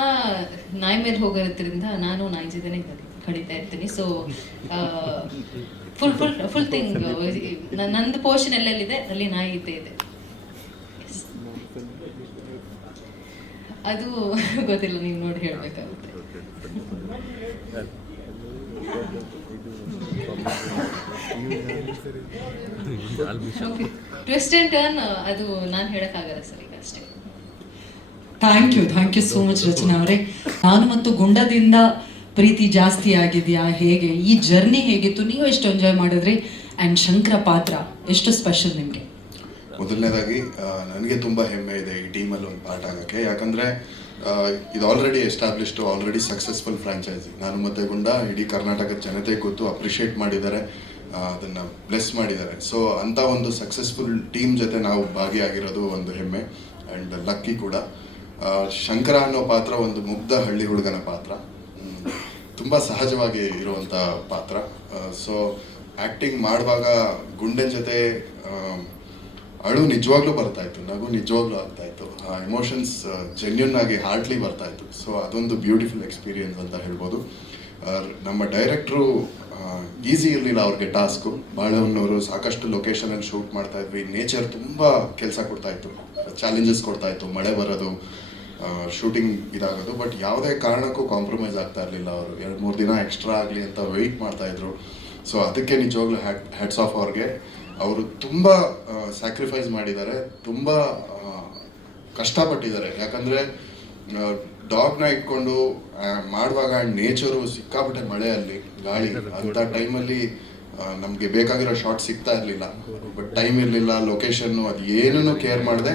ನಾಯಿ ಮೇಲೆ ಹೋಗೋದ್ರಿಂದ ನಾನು ನಾಯಿ ಜೊತೆನೇ ಕಳೀತಾ ಇರ್ತೀನಿ. ಸೊ ಫುಲ್ ಥಿಂಗ್ ನಂದು ಪೋರ್ಷನ್ ಎಲ್ಲೆಲ್ಲಿದೆ ಅಲ್ಲಿ ನಾಯಿ ಇದ್ದೇ ಇದೆ. ಅದು ಗೊತ್ತಿಲ್ಲ, ನೀವು ನೋಡಿ ಹೇಳಬೇಕಾಗುತ್ತೆ. ಟ್ವಿಸ್ಟ್ ಆ್ಯಂಡ್ ಟರ್ನ್ ಅದು ನಾನು ಹೇಳೋಕ್ಕಾಗಲ್ಲ ಸರ್ ಈಗ ಅಷ್ಟೇ. ಥ್ಯಾಂಕ್ ಯು ಸೋ ಮಚ್ ರಚನಾ ಅವರೇ. ನಾನು ಮತ್ತು ಗುಂಡದಿಂದ ಪ್ರೀತಿ ಜಾಸ್ತಿ ಆಗಿದೆಯಾ, ಹೇಗೆ ಈ ಜರ್ನಿ ಹೇಗಿತ್ತು, ನೀವು ಎಷ್ಟು ಎಂಜಾಯ್ ಮಾಡಿದ್ರಿ? ಆ್ಯಂಡ್ ಶಂಕರ ಪಾತ್ರ ಎಷ್ಟು ಸ್ಪೆಷಲ್ ನಿಮಗೆ? ಮೊದಲನೇದಾಗಿ ನನಗೆ ತುಂಬ ಹೆಮ್ಮೆ ಇದೆ ಈ ಟೀಮಲ್ಲಿ ಒಂದು ಪಾರ್ಟ್ ಆಗೋಕ್ಕೆ. ಯಾಕಂದರೆ ಇದು ಆಲ್ರೆಡಿ ಎಸ್ಟಾಬ್ಲಿಷ್ಡು, ಆಲ್ರೆಡಿ ಸಕ್ಸಸ್ಫುಲ್ ಫ್ರಾಂಚೈಸಿ. ನಾನು ಮತ್ತು ಗುಂಡ ಇಡೀ ಕರ್ನಾಟಕದ ಜನತೆಗೆ ಗೊತ್ತು, ಅಪ್ರಿಷಿಯೇಟ್ ಮಾಡಿದ್ದಾರೆ, ಅದನ್ನು ಬ್ಲೆಸ್ ಮಾಡಿದ್ದಾರೆ. ಸೊ ಅಂಥ ಒಂದು ಸಕ್ಸಸ್ಫುಲ್ ಟೀಮ್ ಜೊತೆ ನಾವು ಭಾಗಿಯಾಗಿರೋದು ಒಂದು ಹೆಮ್ಮೆ ಆ್ಯಂಡ್ ಲಕ್ಕಿ ಕೂಡ. ಶಂಕರ ಅನ್ನೋ ಪಾತ್ರ ಒಂದು ಮುಗ್ಧ ಹಳ್ಳಿ ಹುಡುಗನ ಪಾತ್ರ, ತುಂಬ ಸಹಜವಾಗಿ ಇರುವಂಥ ಪಾತ್ರ. ಸೊ ಆ್ಯಕ್ಟಿಂಗ್ ಮಾಡುವಾಗ ಗುಂಡನ ಜೊತೆ ಅಳು ನಿಜವಾಗ್ಲೂ ಬರ್ತಾಯಿತ್ತು, ನಗು ನಿಜವಾಗ್ಲೂ ಆಗ್ತಾಯಿತ್ತು, ಆ ಎಮೋಷನ್ಸ್ ಜೆನ್ಯೂನ್ ಆಗಿ ಹಾರ್ಟ್ಲಿ ಬರ್ತಾಯಿತ್ತು. ಸೊ ಅದೊಂದು ಬ್ಯೂಟಿಫುಲ್ ಎಕ್ಸ್ಪೀರಿಯನ್ಸ್ ಅಂತ ಹೇಳ್ಬೋದು. ನಮ್ಮ ಡೈರೆಕ್ಟ್ರು ಈಸಿ ಇರಲಿಲ್ಲ ಅವ್ರಿಗೆ ಟಾಸ್ಕು. ಬಾಳವನ್ನವರು ಸಾಕಷ್ಟು ಲೊಕೇಶನಲ್ಲಿ ಶೂಟ್ ಮಾಡ್ತಾಯಿದ್ವಿ. ನೇಚರ್ ತುಂಬ ಕೆಲಸ ಕೊಡ್ತಾಯಿತ್ತು, ಚಾಲೆಂಜಸ್ ಕೊಡ್ತಾಯಿತ್ತು, ಮಳೆ ಬರೋದು, ಶೂಟಿಂಗ್ ಇದಾಗೋದು. ಬಟ್ ಯಾವುದೇ ಕಾರಣಕ್ಕೂ ಕಾಂಪ್ರಮೈಸ್ ಆಗ್ತಾ ಇರಲಿಲ್ಲ. ಅವರು 2-3 ದಿನ ಎಕ್ಸ್ಟ್ರಾ ಆಗಲಿ ಅಂತ ವೆಯ್ಟ್ ಮಾಡ್ತಾಯಿದ್ರು. ಸೊ ಅದಕ್ಕೆ ನಿಜವಾಗ್ಲೂ ಹ್ಯಾಟ್ಸ್ ಆಫ್ ಅವ್ರಿಗೆ. ಅವರು ತುಂಬ ಸ್ಯಾಕ್ರಿಫೈಸ್ ಮಾಡಿದ್ದಾರೆ, ತುಂಬ ಕಷ್ಟಪಟ್ಟಿದ್ದಾರೆ. ಯಾಕಂದರೆ ಡಾಗ್ನ ಇಟ್ಕೊಂಡು ಮಾಡುವಾಗ ನೇಚರು ಸಿಕ್ಕಾಪಟ್ಟೆ ಮಳೆಯಲ್ಲಿ ಗಾಳಿ, ಅಂಥ ಟೈಮಲ್ಲಿ ನಮಗೆ ಬೇಕಾಗಿರೋ ಶಾಟ್ ಸಿಗ್ತಾ ಇರಲಿಲ್ಲ. ಬಟ್ ಟೈಮ್ ಇರಲಿಲ್ಲ, ಲೊಕೇಶನ್ನು, ಅದು ಏನೂ ಕೇರ್ ಮಾಡಿದೆ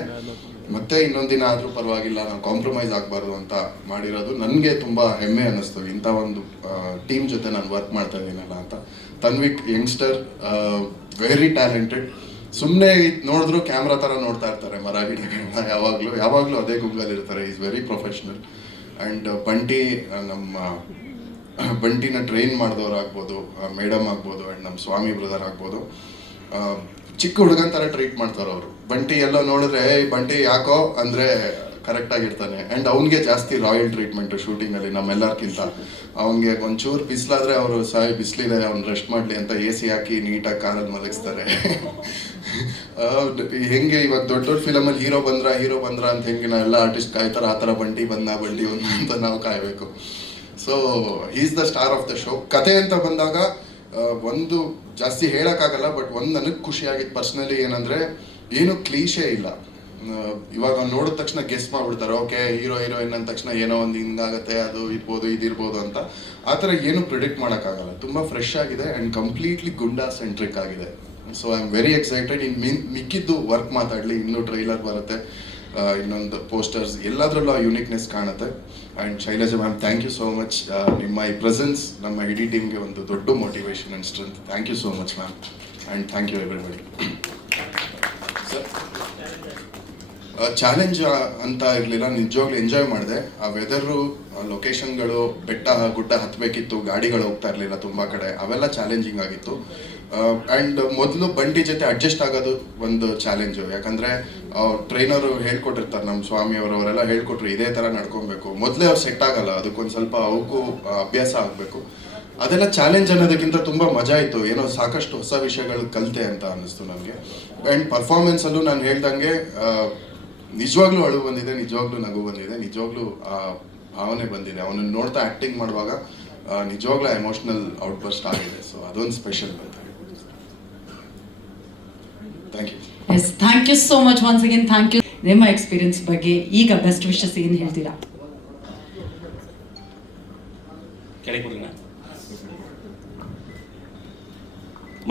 ಮತ್ತೆ ಇನ್ನೊಂದು ದಿನ ಆದರೂ ಪರವಾಗಿಲ್ಲ, ನಾವು ಕಾಂಪ್ರಮೈಸ್ ಆಗಬಾರ್ದು ಅಂತ ಮಾಡಿರೋದು ನನಗೆ ತುಂಬ ಹೆಮ್ಮೆ ಅನ್ನಿಸ್ತು. ಇಂಥ ಒಂದು ಟೀಮ್ ಜೊತೆ ನಾನು ವರ್ಕ್ ಮಾಡ್ತಾ ಇದ್ದೀನಲ್ಲ ಅಂತ. ತನ್ವಿಕ್ ಯಂಗ್ಸ್ಟರ್, ವೆರಿ ಟ್ಯಾಲೆಂಟೆಡ್. ಸುಮ್ಮನೆ ನೋಡಿದ್ರು ಕ್ಯಾಮ್ರಾ ಥರ ನೋಡ್ತಾ ಇರ್ತಾರೆ ಮರ ಗಿಡಗಳನ್ನ, ಯಾವಾಗಲೂ ಅದೇ ಗುಂಗಲ್ಲಿ ಇರ್ತಾರೆ. Is very professional. ಆ್ಯಂಡ್ ಬಂಟಿ ನಮ್ಮ ಬಂಟಿನ ಟ್ರೈನ್ ಮಾಡಿದವ್ರು ಆಗ್ಬೋದು, ಮೇಡಮ್ ಆಗ್ಬೋದು, ಆ್ಯಂಡ್ ನಮ್ಮ ಸ್ವಾಮಿ ಬ್ರದರ್ ಆಗ್ಬೋದು, ಚಿಕ್ಕ ಹುಡುಗನ ಥರ ಟ್ರೀಟ್ ಮಾಡ್ತಾರೆ ಅವರು. ಬಂಟಿ ಎಲ್ಲೋ ನೋಡಿದ್ರೆ ಬಂಟಿ ಯಾಕೋ ಅಂದರೆ ಕರೆಕ್ಟಾಗಿರ್ತಾನೆ. ಆ್ಯಂಡ್ ಅವ್ನಿಗೆ ಜಾಸ್ತಿ ರಾಯಲ್ ಟ್ರೀಟ್ಮೆಂಟು ಶೂಟಿಂಗಲ್ಲಿ ನಮ್ಮೆಲ್ಲರ್ಕಿಂತ. ಅವ್ನಿಗೆ ಒಂಚೂರು ಬಿಸಿಲಾದರೆ ಅವರು ಸಾಯಿ ಬಿಸಿಲಿದೆ ಅವ್ನು ರೆಸ್ಟ್ ಮಾಡಲಿ ಅಂತ AC ಹಾಕಿ ನೀಟಾಗಿ ಕಾರಲ್ಲಿ ಮಲಗಿಸ್ತಾರೆ. ಹೆಂಗೆ ಇವಾಗ ದೊಡ್ಡ ದೊಡ್ಡ ಫಿಲಮಲ್ಲಿ ಹೀರೋ ಬಂದ್ರ ಅಂತ ಹೆಂಗೆ ನಾವೆಲ್ಲ ಆರ್ಟಿಸ್ಟ್ ಕಾಯ್ತಾರೆ, ಆ ಥರ ಬಂಟಿ ಬಂದ ಅಂತ ನಾವು ಕಾಯಬೇಕು. So is the star of the show. ಕತೆ ಅಂತ ಬಂದಾಗ ಒಂದು ಜಾಸ್ತಿ ಹೇಳೋಕ್ಕಾಗಲ್ಲ, ಬಟ್ ಒಂದು ನನಗೆ ಖುಷಿಯಾಗಿದ್ದು ಪರ್ಸ್ನಲಿ ಏನಂದರೆ ಏನು ಕ್ಲೀಶೇ ಇಲ್ಲ. ಇವಾಗ ಅವ್ನು ನೋಡಿದ ತಕ್ಷಣ ಗೆಸ್ ಮಾಡಿಬಿಡ್ತಾರೆ, ಓಕೆ ಹೀರೋ ಹೀರೋಯಿನ್ ಅಂದ ತಕ್ಷಣ ಏನೋ ಒಂದು ಹಿಂಗಾಗತ್ತೆ, ಅದು ಇದಿರ್ಬೋದು ಅಂತ. ಆ ಥರ ಏನು ಪ್ರಿಡಿಕ್ಟ್ ಮಾಡೋಕ್ಕಾಗಲ್ಲ. ತುಂಬ ಫ್ರೆಶ್ ಆಗಿದೆ ಆ್ಯಂಡ್ ಕಂಪ್ಲೀಟ್ಲಿ ಗುಂಡಾ ಸೆಂಟ್ರಿಕ್ ಆಗಿದೆ. So I am very excited. ಮಿಕ್ಕಿದ್ದು ವರ್ಕ್ ಮಾತಾಡಲಿ, ಇನ್ನೂ ಟ್ರೈಲರ್ ಬರುತ್ತೆ, ಇನ್ನೊಂದು ಪೋಸ್ಟರ್ಸ್, ಎಲ್ಲದರಲ್ಲೂ ಆ ಯುನಿಕ್ನೆಸ್ ಕಾಣುತ್ತೆ. And Shailaja ma'am, thank you so much. ನಿಮ್ಮ ಈ ಪ್ರೆಸೆನ್ಸ್ ನಮ್ಮ ಇಡೀ ಟೀಮ್ಗೆ ಒಂದು ದೊಡ್ಡ motivation and strength. Thank you so much ma'am, and thank you everybody. Sir, challenge ಅಂತ ಇರಲಿಲ್ಲ, ನಿಜವಾಗ್ಲೂ ಎಂಜಾಯ್ ಮಾಡಿದೆ. ಆ ವೆದರು, ಲೊಕೇಶನ್ಗಳು, ಬೆಟ್ಟ ಗುಡ್ಡ ಹತ್ತಬೇಕಿತ್ತು, ಗಾಡಿಗಳು ಹೋಗ್ತಾ ಇರಲಿಲ್ಲ ತುಂಬ ಕಡೆ, ಅವೆಲ್ಲ ಚಾಲೆಂಜಿಂಗ್ ಆಗಿತ್ತು. ಆ್ಯಂಡ್ ಮೊದಲು ಬಂಟಿ ಜೊತೆ ಅಡ್ಜಸ್ಟ್ ಆಗೋದು ಒಂದು ಚಾಲೆಂಜು. ಯಾಕಂದರೆ ಟ್ರೈನರು ಹೇಳ್ಕೊಟ್ಟಿರ್ತಾರೆ, ನಮ್ಮ ಸ್ವಾಮಿಯವರವರೆಲ್ಲ ಹೇಳ್ಕೊಟ್ರು ಇದೇ ಥರ ನಡ್ಕೊಬೇಕು. ಮೊದಲೇ ಅವ್ರು ಸೆಟ್ ಆಗಲ್ಲ, ಅದಕ್ಕೊಂದು ಸ್ವಲ್ಪ ಅವಕ್ಕೂ ಅಭ್ಯಾಸ ಆಗಬೇಕು. ಅದೆಲ್ಲ ಚಾಲೆಂಜ್ ಅನ್ನೋದಕ್ಕಿಂತ ತುಂಬ ಮಜಾ ಇತ್ತು. ಏನೋ ಸಾಕಷ್ಟು ಹೊಸ ವಿಷಯಗಳು ಕಲಿತೆ ಅಂತ ಅನ್ನಿಸ್ತು ನನಗೆ. ಆ್ಯಂಡ್ ಪರ್ಫಾರ್ಮೆನ್ಸಲ್ಲೂ ನಾನು ಹೇಳ್ದಂಗೆ ನಿಜವಾಗ್ಲೂ ಅಳು ಬಂದಿದೆ, ನಿಜವಾಗ್ಲೂ ನಗು ಬಂದಿದೆ, ನಿಜವಾಗ್ಲೂ ಆ ಭಾವನೆ ಬಂದಿದೆ. ಅವನನ್ನು ನೋಡ್ತಾ ಆ್ಯಕ್ಟಿಂಗ್ ಮಾಡುವಾಗ ನಿಜವಾಗ್ಲೂ ಎಮೋಷ್ನಲ್ ಔಟ್ಬರ್ಸ್ಟ್ ಆಗಿದೆ. ಸೊ ಅದೊಂದು ಸ್ಪೆಷಲ್ ಅಂತ ಹೇಳಿ. Thank you. Yes, thank you so much once again. Thank you. ನಿಮ್ಮ ಎಕ್ಸ್ಪೀರಿಯನ್ಸ್ ಬಗ್ಗೆ ಈಗ ಬೆಸ್ಟ್ ವಿಶಸ್ ಏನು ಹೇಳ್ತೀರಾ?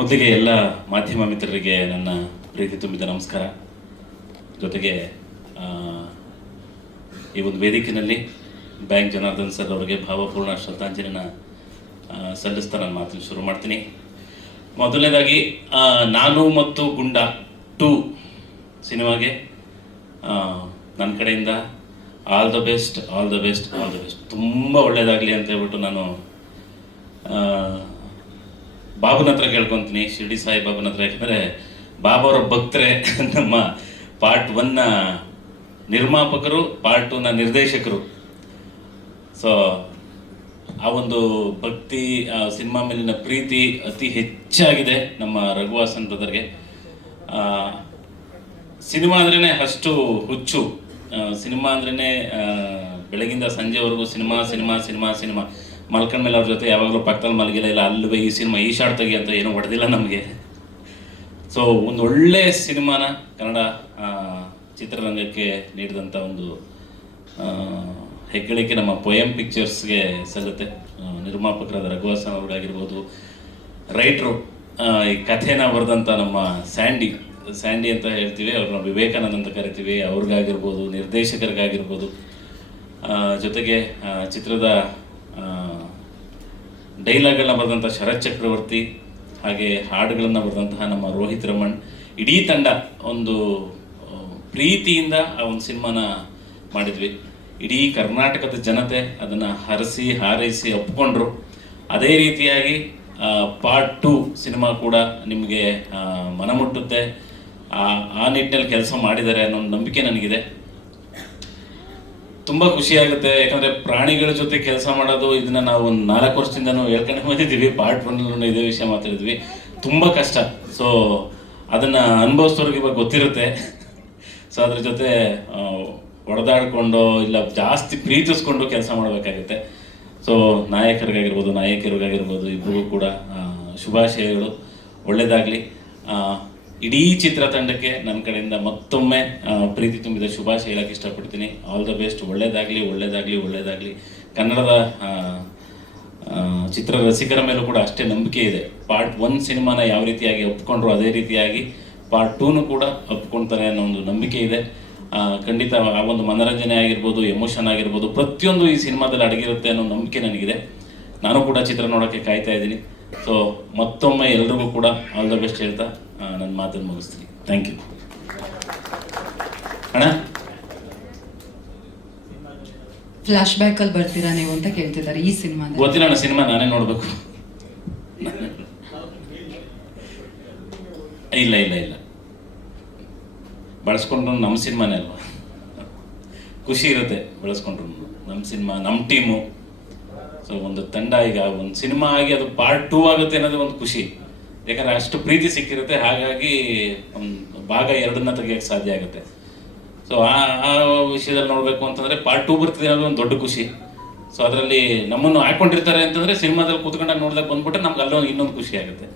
ಮೊದಲಿಗೆ ಎಲ್ಲ ಮಾಧ್ಯಮ ಮಿತ್ರರಿಗೆ ನನ್ನ ಪ್ರೀತಿ ತುಂಬಿದ ನಮಸ್ಕಾರ. ಜೊತೆಗೆ ಈ ಒಂದು ವೇದಿಕೆಯಲ್ಲಿ ಬ್ಯಾಂಕ್ ಜನಾರ್ದನ್ ಸರ್ ಅವರಿಗೆ ಭಾವಪೂರ್ಣ ಶ್ರದ್ಧಾಂಜಲಿನ ಸಲ್ಲಿಸ್ತಾ ನಾನು ಮಾತನ್ನು ಶುರು ಮಾಡ್ತೀನಿ. ಮೊದಲನೇದಾಗಿ ನಾನು ಮತ್ತು ಗುಂಡ 2 ಸಿನಿಮಾಗೆ ನನ್ನ ಕಡೆಯಿಂದ all the best, all the best, all the best. ತುಂಬ ಒಳ್ಳೆಯದಾಗಲಿ ಅಂತ ಹೇಳ್ಬಿಟ್ಟು ನಾನು ಬಾಬುನ ಹತ್ರ ಕೇಳ್ಕೊತೀನಿ, ಶಿರ್ಡಿ ಸಾಯಿ ಬಾಬುನ ಹತ್ರ. ಯಾಕಂದರೆ ಬಾಬಾವರ ಭಕ್ತರೆ ನಮ್ಮ ಪಾರ್ಟ್ 1ನ ನಿರ್ಮಾಪಕರು, ಪಾರ್ಟ್ 2ನ ನಿರ್ದೇಶಕರು. ಸೊ ಆ ಒಂದು ಭಕ್ತಿ, ಸಿನಿಮಾ ಮೇಲಿನ ಪ್ರೀತಿ ಅತಿ ಹೆಚ್ಚಾಗಿದೆ ನಮ್ಮ ರಘುವಾಸನ್ ಬ್ರದರ್ಗೆ. ಸಿನಿಮಾ ಅಂದ್ರೇ ಅಷ್ಟು ಹುಚ್ಚು. ಸಿನಿಮಾ ಅಂದ್ರೇ ಬೆಳಗಿಂದ ಸಂಜೆವರೆಗೂ ಸಿನಿಮಾ ಸಿನಿಮಾ ಸಿನಿಮಾ ಸಿನಿಮಾ. ಮಲ್ಕೊಂಡ ಮೇಲೆ ಅವ್ರ ಜೊತೆ ಯಾವಾಗಲೂ ಪಕ್ಕದಲ್ಲಿ ಮಲಗಿಲ್ಲ, ಇಲ್ಲ ಅಲ್ಲವೇ ಈ ಸಿನಿಮಾ ಈ ಶಾರ್ಟ್ ತೆಗಿ ಅಂತ ಏನೂ ಹೊಡೆದಿಲ್ಲ ನಮಗೆ. ಸೊ ಒಂದು ಒಳ್ಳೆಯ ಸಿನಿಮಾನ ಕನ್ನಡ ಚಿತ್ರರಂಗಕ್ಕೆ ನೀಡಿದಂಥ ಒಂದು ಹೆಗ್ಗಳಿಕೆ ನಮ್ಮ ಪೊಯಮ್ ಪಿಕ್ಚರ್ಸ್ಗೆ ಸಲ್ಲುತ್ತೆ. ನಿರ್ಮಾಪಕರಾದ ರಘುವಾಸನ್ ಅವರಾಗಿರ್ಬೋದು, ರೈಟ್ರು, ಈ ಕಥೆನ ಬರೆದಂಥ ನಮ್ಮ ಸ್ಯಾಂಡಿ ಅಂತ ಹೇಳ್ತೀವಿ, ಅವ್ರನ್ನ ವಿವೇಕಾನಂದ ಅಂತ ಕರಿತೀವಿ, ಅವ್ರಿಗಾಗಿರ್ಬೋದು, ನಿರ್ದೇಶಕರಿಗಾಗಿರ್ಬೋದು, ಜೊತೆಗೆ ಚಿತ್ರದ ಡೈಲಾಗ್ಗಳನ್ನ ಬರೆದಂಥ ಶರತ್ ಚಕ್ರವರ್ತಿ, ಹಾಗೆ ಹಾಡುಗಳನ್ನು ಬರೆದಂತಹ ನಮ್ಮ ರೋಹಿತ್ ರಮಣ್, ಇಡೀ ತಂಡ ಒಂದು ಪ್ರೀತಿಯಿಂದ ಆ ಒಂದು ಸಿನಿಮಾನ ಮಾಡಿದ್ವಿ. ಇಡೀ ಕರ್ನಾಟಕದ ಜನತೆ ಅದನ್ನು ಹರಸಿ ಹಾರೈಸಿ ಒಪ್ಕೊಂಡ್ರು. ಅದೇ ರೀತಿಯಾಗಿ ಪಾರ್ಟ್ 2 ಸಿನಿಮಾ ಕೂಡ ನಿಮಗೆ ಮನಮುಟ್ಟುತ್ತೆ. ಆ ನಿಟ್ಟಿನಲ್ಲಿ ಕೆಲಸ ಮಾಡಿದ್ದಾರೆ ಅನ್ನೋ ನಂಬಿಕೆ ನನಗಿದೆ. ತುಂಬ ಖುಷಿಯಾಗುತ್ತೆ. ಯಾಕಂದರೆ ಪ್ರಾಣಿಗಳ ಜೊತೆ ಕೆಲಸ ಮಾಡೋದು, ಇದನ್ನು ನಾವು ಒಂದು 4 ವರ್ಷದಿಂದನೂ ಹೇಳ್ಕೊಂಡು ಬಂದಿದ್ದೀವಿ. ಪಾರ್ಟ್ 1ನಲ್ಲೂ ಇದೇ ವಿಷಯ ಮಾತಾಡಿದ್ವಿ. ತುಂಬ ಕಷ್ಟ. ಸೊ ಅದನ್ನು ಅನುಭವಿಸೋರಿಗೆ ಇವಾಗ ಗೊತ್ತಿರುತ್ತೆ. ಸೊ ಅದ್ರ ಜೊತೆ ಹೊಡೆದಾಡಿಕೊಂಡು ಇಲ್ಲ ಜಾಸ್ತಿ ಪ್ರೀತಿಸ್ಕೊಂಡು ಕೆಲಸ ಮಾಡಬೇಕಾಗುತ್ತೆ. ಸೊ ನಾಯಕರಿಗಾಗಿರ್ಬೋದು ಇಬ್ಬರಿಗೂ ಕೂಡ ಶುಭಾಶಯಗಳು, ಒಳ್ಳೆಯದಾಗಲಿ. ಇಡೀ ಚಿತ್ರತಂಡಕ್ಕೆ ನನ್ನ ಕಡೆಯಿಂದ ಮತ್ತೊಮ್ಮೆ ಪ್ರೀತಿ ತುಂಬಿದ ಶುಭಾಶಯ ಹೇಳಕ್ಕೆ ಇಷ್ಟಪಡ್ತೀನಿ. All the best. ಒಳ್ಳೆಯದಾಗಲಿ, ಒಳ್ಳೆಯದಾಗಲಿ, ಒಳ್ಳೆಯದಾಗಲಿ. ಕನ್ನಡದ ಚಿತ್ರ ರಸಿಕರ ಮೇಲೂ ಕೂಡ ಅಷ್ಟೇ ನಂಬಿಕೆ ಇದೆ. ಪಾರ್ಟ್ 1 ಸಿನಿಮಾನ ಯಾವ ರೀತಿಯಾಗಿ ಒಪ್ಕೊಂಡ್ರು ಅದೇ ರೀತಿಯಾಗಿ ಪಾರ್ಟ್ 2ನೂ ಕೂಡ ಒಪ್ಕೊಳ್ತಾರೆ ಅನ್ನೋ ಒಂದು ನಂಬಿಕೆ ಇದೆ. ಖಂಡಿತ ಆ ಒಂದು ಮನೋರಂಜನೆ ಆಗಿರ್ಬೋದು, ಎಮೋಷನ್ ಆಗಿರ್ಬೋದು, ಪ್ರತಿಯೊಂದು ಈ ಸಿನಿಮಾದಲ್ಲಿ ಅಡಗಿರುತ್ತೆ ಅನ್ನೋ ನಂಬಿಕೆ ನನಗಿದೆ. ನಾನು ಕೂಡ ಚಿತ್ರ ನೋಡೋಕ್ಕೆ ಕಾಯ್ತಾ ಇದ್ದೀನಿ. ಸೊ ಮತ್ತೊಮ್ಮೆ ಎಲ್ರಿಗೂ ಕೂಡ ಆಲ್ ದ ಬೆಸ್ಟ್ ಹೇಳ್ತಾ ನನ್ನ ಮಾತನ್ನು ಮುಗಿಸ್ತೀನಿ. ಥ್ಯಾಂಕ್ ಯು ಅಣ್ಣ. ಫ್ಲಾಶ್ ಬ್ಯಾಕ್ ಅಲ್ಲಿ ಬರ್ತೀರಾ ನೀವು ಅಂತ ಕೇಳ್ತಿದ್ದಾರೆ ಈ ಸಿನಿಮಾದಲ್ಲಿ. ಗೊತ್ತಿಲ್ಲ ಅಣ್ಣ, ಸಿನಿಮಾ ನಾನೇ ನೋಡ್ಬೇಕು. ಇಲ್ಲ ಇಲ್ಲ ಇಲ್ಲ, ಬಳಸ್ಕೊಂಡ್ರು ನಮ್ಮ ಸಿನಿಮಾನೇ ಅಲ್ವಾ, ಖುಷಿ ಇರುತ್ತೆ ಬಳಸ್ಕೊಂಡ್ರು. ನಮ್ಮ ಸಿನಿಮಾ, ನಮ್ಮ ಟೀಮು. ಸೊ ಒಂದು ತಂಡ, ಈಗ ಒಂದು ಸಿನಿಮಾ ಆಗಿ ಅದು ಪಾರ್ಟ್ 2 ಆಗುತ್ತೆ ಅನ್ನೋದು ಒಂದು ಖುಷಿ. ಯಾಕಂದ್ರೆ ಅಷ್ಟು ಪ್ರೀತಿ ಸಿಕ್ಕಿರುತ್ತೆ, ಹಾಗಾಗಿ ಒಂದು ಭಾಗ 2ನ್ನ ತೆಗಿಯೋಕ್ಕೆ ಸಾಧ್ಯ ಆಗುತ್ತೆ. ಸೊ ಆ ವಿಷಯದಲ್ಲಿ ನೋಡಬೇಕು ಅಂತಂದರೆ ಪಾರ್ಟ್ 2 ಬರ್ತಿದೆ ಅನ್ನೋದು ಒಂದು ದೊಡ್ಡ ಖುಷಿ. ಸೊ ಅದರಲ್ಲಿ ನಮ್ಮನ್ನು ಹಾಕೊಂಡಿರ್ತಾರೆ ಅಂತಂದರೆ ಸಿನಿಮಾದಲ್ಲಿ ಕೂತ್ಕೊಂಡಾಗ ನೋಡಿದಾಗ ಬಂದ್ಬಿಟ್ರೆ ನಮ್ಗೆ ಅಲ್ಲೊಂದು ಇನ್ನೊಂದು ಖುಷಿ ಆಗುತ್ತೆ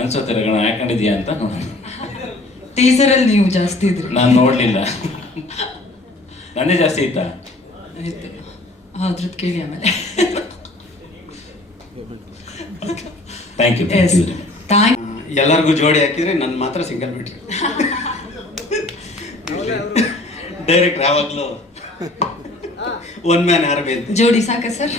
ಅನ್ಸುತ್ತೆ. ರಗಣ ಹಾಕೊಂಡಿದ್ಯಾ ಅಂತ ಟೀಸರ್ ಅಲ್ಲಿ ನೀವು ಜಾಸ್ತಿ ಇದ್ರಿ, ನಾನು ನೋಡಲಿಲ್ಲ. ನಂದೇ ಜಾಸ್ತಿ ಇತ್ತಾ? ಆಯ್ತು, ಅದ್ರದ್ದು ಕೇಳಿ ಆಮೇಲೆ. Thank you. Yes, thank. ಎಲ್ಲರಿಗೂ ಜೋಡಿ ಹಾಕಿದ್ರೆ ನನ್ನ ಮಾತ್ರ ಸಿಂಗಲ್ ಬಿಟ್ರಿ. ಡೈರೆಕ್ಟ್ ಯಾವಾಗಲೂ ಒನ್ ಮ್ಯಾನ್ ಆರ್ಮಿ ಅಂತ. ಜೋಡಿ ಸಾಕ ಸರ್?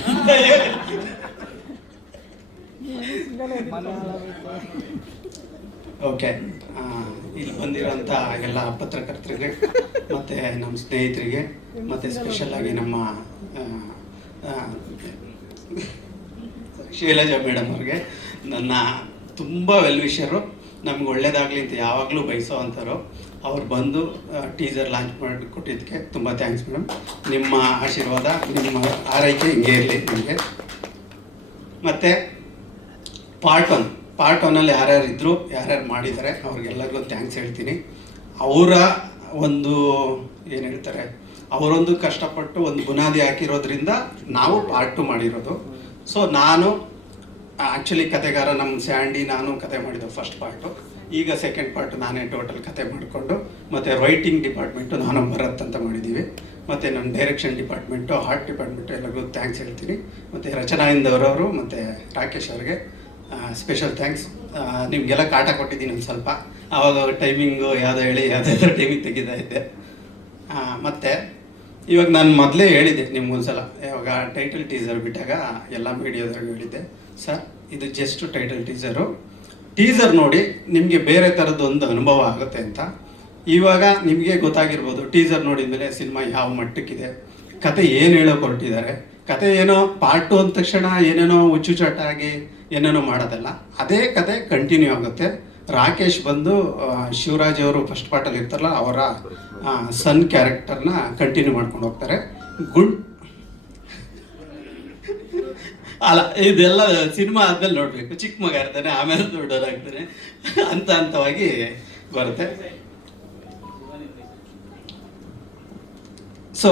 ಓಕೆ, ಇಲ್ಲಿ ಬಂದಿರೋಂಥ ಎಲ್ಲ ಪತ್ರಕರ್ತರಿಗೆ ಮತ್ತು ನಮ್ಮ ಸ್ನೇಹಿತರಿಗೆ ಮತ್ತು ಸ್ಪೆಷಲಾಗಿ ನಮ್ಮ ಶೈಲಜಾ ಮೇಡಮ್ ಅವ್ರಿಗೆ ನನ್ನ ತುಂಬ ವೆಲ್ ವಿಷರು. ನಮ್ಗೆ ಒಳ್ಳೇದಾಗಲಿ ಅಂತ ಯಾವಾಗಲೂ ಬಯಸೋ ಅಂಥವ್ರು. ಅವ್ರು ಬಂದು ಟೀಸರ್ ಲಾಂಚ್ ಮಾಡಿ ಕೊಟ್ಟಿದ್ದಕ್ಕೆ ತುಂಬ ಥ್ಯಾಂಕ್ಸ್ ಮೇಡಮ್. ನಿಮ್ಮ ಆಶೀರ್ವಾದ, ನಿಮ್ಮ ಆರೈಕೆ ಹಿಂಗೆ ಇರಲಿ ನಿಮಗೆ. ಮತ್ತು ಪಾರ್ಟ್ ಒನ್ನಲ್ಲಿ ಯಾರ್ಯಾರು ಇದ್ದರು, ಯಾರ್ಯಾರು ಮಾಡಿದ್ದಾರೆ ಅವ್ರಿಗೆಲ್ಲರಿಗೂ ಥ್ಯಾಂಕ್ಸ್ ಹೇಳ್ತೀನಿ. ಅವರ ಒಂದು ಏನು ಹೇಳ್ತಾರೆ, ಅವರೊಂದು ಕಷ್ಟಪಟ್ಟು ಒಂದು ಬುನಾದಿ ಹಾಕಿರೋದ್ರಿಂದ ನಾವು ಪಾರ್ಟ್ 2 ಮಾಡಿರೋದು. ಸೊ ನಾನು ಆ್ಯಕ್ಚುಲಿ ಕತೆಗಾರ, ನಮ್ಮ ಸ್ಯಾಂಡಿ ನಾನು ಕತೆ ಮಾಡಿದ್ದು ಫಸ್ಟ್ ಪಾರ್ಟು. ಈಗ ಸೆಕೆಂಡ್ ಪಾರ್ಟ್ ನಾನೇ ಟೋಟಲ್ ಕತೆ ಮಾಡಿಕೊಂಡು, ಮತ್ತು ರೈಟಿಂಗ್ ಡಿಪಾರ್ಟ್ಮೆಂಟು ನಾನು ಭರತ್ ಅಂತ ಮಾಡಿದ್ದೀವಿ. ಮತ್ತು ನಮ್ಮ ಡೈರೆಕ್ಷನ್ ಡಿಪಾರ್ಟ್ಮೆಂಟು, ಆರ್ಟ್ ಡಿಪಾರ್ಟ್ಮೆಂಟು ಎಲ್ಲರಿಗೂ ಥ್ಯಾಂಕ್ಸ್ ಹೇಳ್ತೀನಿ. ಮತ್ತು ರಚನಾಯಿಂದವರವರು ಮತ್ತು ರಾಕೇಶ್ ಅವ್ರಿಗೆ ಸ್ಪೆಷಲ್ ಥ್ಯಾಂಕ್ಸ್. ನಿಮಗೆಲ್ಲ ಕಾಟ ಕೊಟ್ಟಿದ್ದೀನಿ ಒಂದು ಸ್ವಲ್ಪ, ಆವಾಗ ಟೈಮಿಂಗು ಯಾವುದೋ ಹೇಳಿ ಯಾವುದಾದ್ರೂ ಟೈಮಿಂಗ್ ತೆಗಿತಾ ಇದ್ದೆ. ಮತ್ತು ಇವಾಗ ನಾನು ಮೊದಲೇ ಹೇಳಿದ್ದೆ ನಿಮ್ಗೊಂದ್ಸಲ, ಇವಾಗ ಟೈಟಲ್ ಟೀಸರ್ ಬಿಟ್ಟಾಗ ಎಲ್ಲ ಮೀಡಿಯಾದವ್ರಿಗೆ ಹೇಳಿದ್ದೆ, ಸರ್ ಇದು ಜಸ್ಟ್ ಟೈಟಲ್ ಟೀಸರ್ ನೋಡಿ ನಿಮಗೆ ಬೇರೆ ಥರದ್ದು ಒಂದು ಅನುಭವ ಆಗುತ್ತೆ ಅಂತ. ಇವಾಗ ನಿಮಗೆ ಗೊತ್ತಾಗಿರ್ಬೋದು, ಟೀಸರ್ ನೋಡಿದ ಮೇಲೆ ಸಿನಿಮಾ ಯಾವ ಮಟ್ಟಕ್ಕಿದೆ, ಕತೆ ಏನು ಹೇಳೋಕೆ ಹೊರಟಿದ್ದಾರೆ. ಕತೆ ಏನೋ ಪಾರ್ಟ್ 2 ಅಂದ ತಕ್ಷಣ ಏನೇನೋ ಹುಚ್ಚುಚಾಟಾಗಿ ಏನೇನೋ ಮಾಡೋದಲ್ಲ, ಅದೇ ಕತೆ ಕಂಟಿನ್ಯೂ ಆಗುತ್ತೆ. ರಾಕೇಶ್ ಬಂದು ಶಿವರಾಜ್ ಅವರು ಫಸ್ಟ್ ಪಾರ್ಟಲ್ಲಿ ಇರ್ತಾರಲ್ಲ, ಅವರ ಸನ್ ಕ್ಯಾರೆಕ್ಟರ್ನ ಕಂಟಿನ್ಯೂ ಮಾಡ್ಕೊಂಡು ಹೋಗ್ತಾರೆ. ಅಲ್ಲ, ಇದೆಲ್ಲ ಸಿನಿಮಾ ಆದ್ಮೇಲೆ ನೋಡಬೇಕು. ಚಿಕ್ಕ ಮಗ ಇರ್ತಾನೆ, ಆಮೇಲೆ ದೊಡ್ಡವರಾಗ್ತಾನೆ, ಹಂತವಾಗಿ ಬರುತ್ತೆ. ಸೊ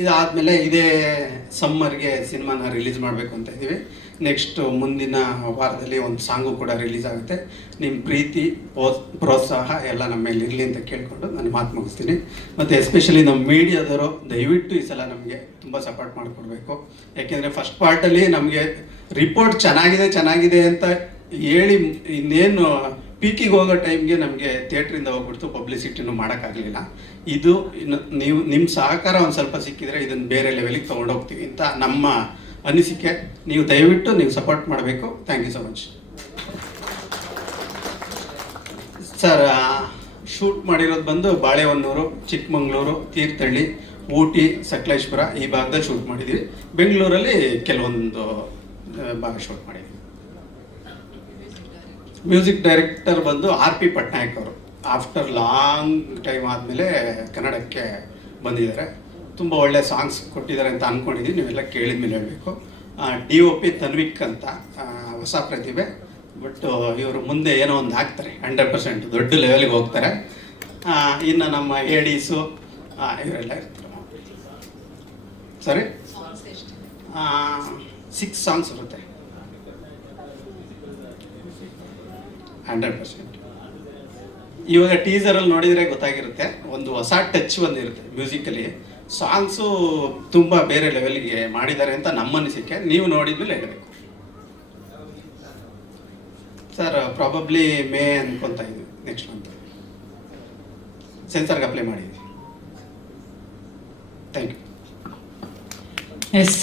ಇದಾದಮೇಲೆ ಇದೇ ಸಮ್ಮರ್ಗೆ ಸಿನಿಮಾನ ರಿಲೀಸ್ ಮಾಡಬೇಕು ಅಂತ ಇದ್ದೀವಿ. ನೆಕ್ಸ್ಟ್ ಮುಂದಿನ ವಾರದಲ್ಲಿ ಒಂದು ಸಾಂಗು ಕೂಡ ರಿಲೀಸ್ ಆಗುತ್ತೆ. ನಿಮ್ಮ ಪ್ರೀತಿ ಪ್ರೋತ್ಸಾಹ ಎಲ್ಲ ನಮ್ಮ ಮೇಲೆ ಇರಲಿ ಅಂತ ಕೇಳಿಕೊಂಡು ನಾನು ಮಾತು ಮುಗಿಸ್ತೀನಿ. ಮತ್ತು ಎಸ್ಪೆಷಲಿ ನಮ್ಮ ಮೀಡಿಯಾದವರು ದಯವಿಟ್ಟು ಈ ಸಲ ನಮಗೆ ತುಂಬ ಸಪೋರ್ಟ್ ಮಾಡಿಕೊಡ್ಬೇಕು. ಯಾಕೆಂದರೆ ಫಸ್ಟ್ ಪಾರ್ಟಲ್ಲಿ ನಮಗೆ ರಿಪೋರ್ಟ್ ಚೆನ್ನಾಗಿದೆ ಅಂತ ಹೇಳಿ ಇನ್ನೇನು ಪೀಕಿಗೆ ಹೋಗೋ ಟೈಮ್ಗೆ ನಮಗೆ ಥಿಯೇಟ್ರಿಂದ ಹೋಗ್ಬಿಡ್ತು, ಪಬ್ಲಿಸಿಟಿನೂ ಮಾಡೋಕ್ಕಾಗಲಿಲ್ಲ. ಇದು ನೀವು ನಿಮ್ಮ ಸಹಕಾರ ಒಂದು ಸ್ವಲ್ಪ ಸಿಕ್ಕಿದರೆ ಇದನ್ನು ಬೇರೆ ಲೆವೆಲಿಗೆ ತೊಗೊಂಡೋಗ್ತೀವಿ ಅಂತ ನಮ್ಮ ಅನಿಸಿಕೆ. ನೀವು ದಯವಿಟ್ಟು ನೀವು ಸಪೋರ್ಟ್ ಮಾಡಬೇಕು. Thank you so much. Sir, shoot ಮಾಡಿರೋದು ಬಂದು ಬಾಳೆಹೊನ್ನೂರು, ಚಿಕ್ಕಮಂಗ್ಳೂರು, ತೀರ್ಥಹಳ್ಳಿ, ಊಟಿ, ಸಕಲೇಶ್ಪುರ ಈ ಭಾಗದಲ್ಲಿ ಶೂಟ್ ಮಾಡಿದ್ದೀವಿ. ಬೆಂಗಳೂರಲ್ಲಿ ಕೆಲವೊಂದು ಭಾಗ ಶೂಟ್ ಮಾಡಿದ್ದೀವಿ. ಮ್ಯೂಸಿಕ್ ಡೈರೆಕ್ಟರ್ ಬಂದು RP ಪಟ್ನಾಯಕ್ ಅವರು. ಆಫ್ಟರ್ ಲಾಂಗ್ ಟೈಮ್ ಆದಮೇಲೆ ಕನ್ನಡಕ್ಕೆ ಬಂದಿದ್ದಾರೆ. ತುಂಬ ಒಳ್ಳೆ ಸಾಂಗ್ಸ್ ಕೊಟ್ಟಿದ್ದಾರೆ ಅಂತ ಅಂದ್ಕೊಂಡಿದ್ದೀವಿ. ನೀವೆಲ್ಲ ಕೇಳಿದ ಮೇಲೆ ಹೇಳಬೇಕು. DOP ತನ್ವಿಕ್ ಅಂತ ಹೊಸ ಪ್ರತಿಭೆ. ಬಟ್ ಇವರು ಮುಂದೆ ಏನೋ ಒಂದು ಹಾಕ್ತಾರೆ, 100% ದೊಡ್ಡ ಲೆವೆಲ್ಗೆ ಹೋಗ್ತಾರೆ. ಇನ್ನು ನಮ್ಮ ADಸು ಇವರೆಲ್ಲ ಇರ್ತಾರೆ. ಸರಿ, 6 ಸಾಂಗ್ಸ್ ಇರುತ್ತೆ, 100%. ಇವಾಗ ಟೀಸರಲ್ಲಿ ನೋಡಿದರೆ ಗೊತ್ತಾಗಿರುತ್ತೆ, ಒಂದು ಹೊಸ ಟಚ್ ಬಂದಿರುತ್ತೆ ಮ್ಯೂಸಿಕಲಿ. ಸಾಂಗ್ಸು ತುಂಬ ಬೇರೆ ಲೆವೆಲ್ಗೆ ಮಾಡಿದ್ದಾರೆ ಅಂತ ನಮ್ಮ ಅನಿಸಿಕೆ. ನೀವು ನೋಡಿದ್ಮೇಲೆ ಹೇಳಬೇಕು. ಸರ್, ಪ್ರಾಬಬ್ಲಿ ಮೇ ಅನ್ಕೊತಾ ಇದ್ವಿ, ನೆಕ್ಸ್ಟ್ ಮಂತ್ ಸೆನ್ಸರ್ಗೆ ಅಪ್ಲೈ ಮಾಡಿದ್ವಿ. Thank you. ಎಸ್.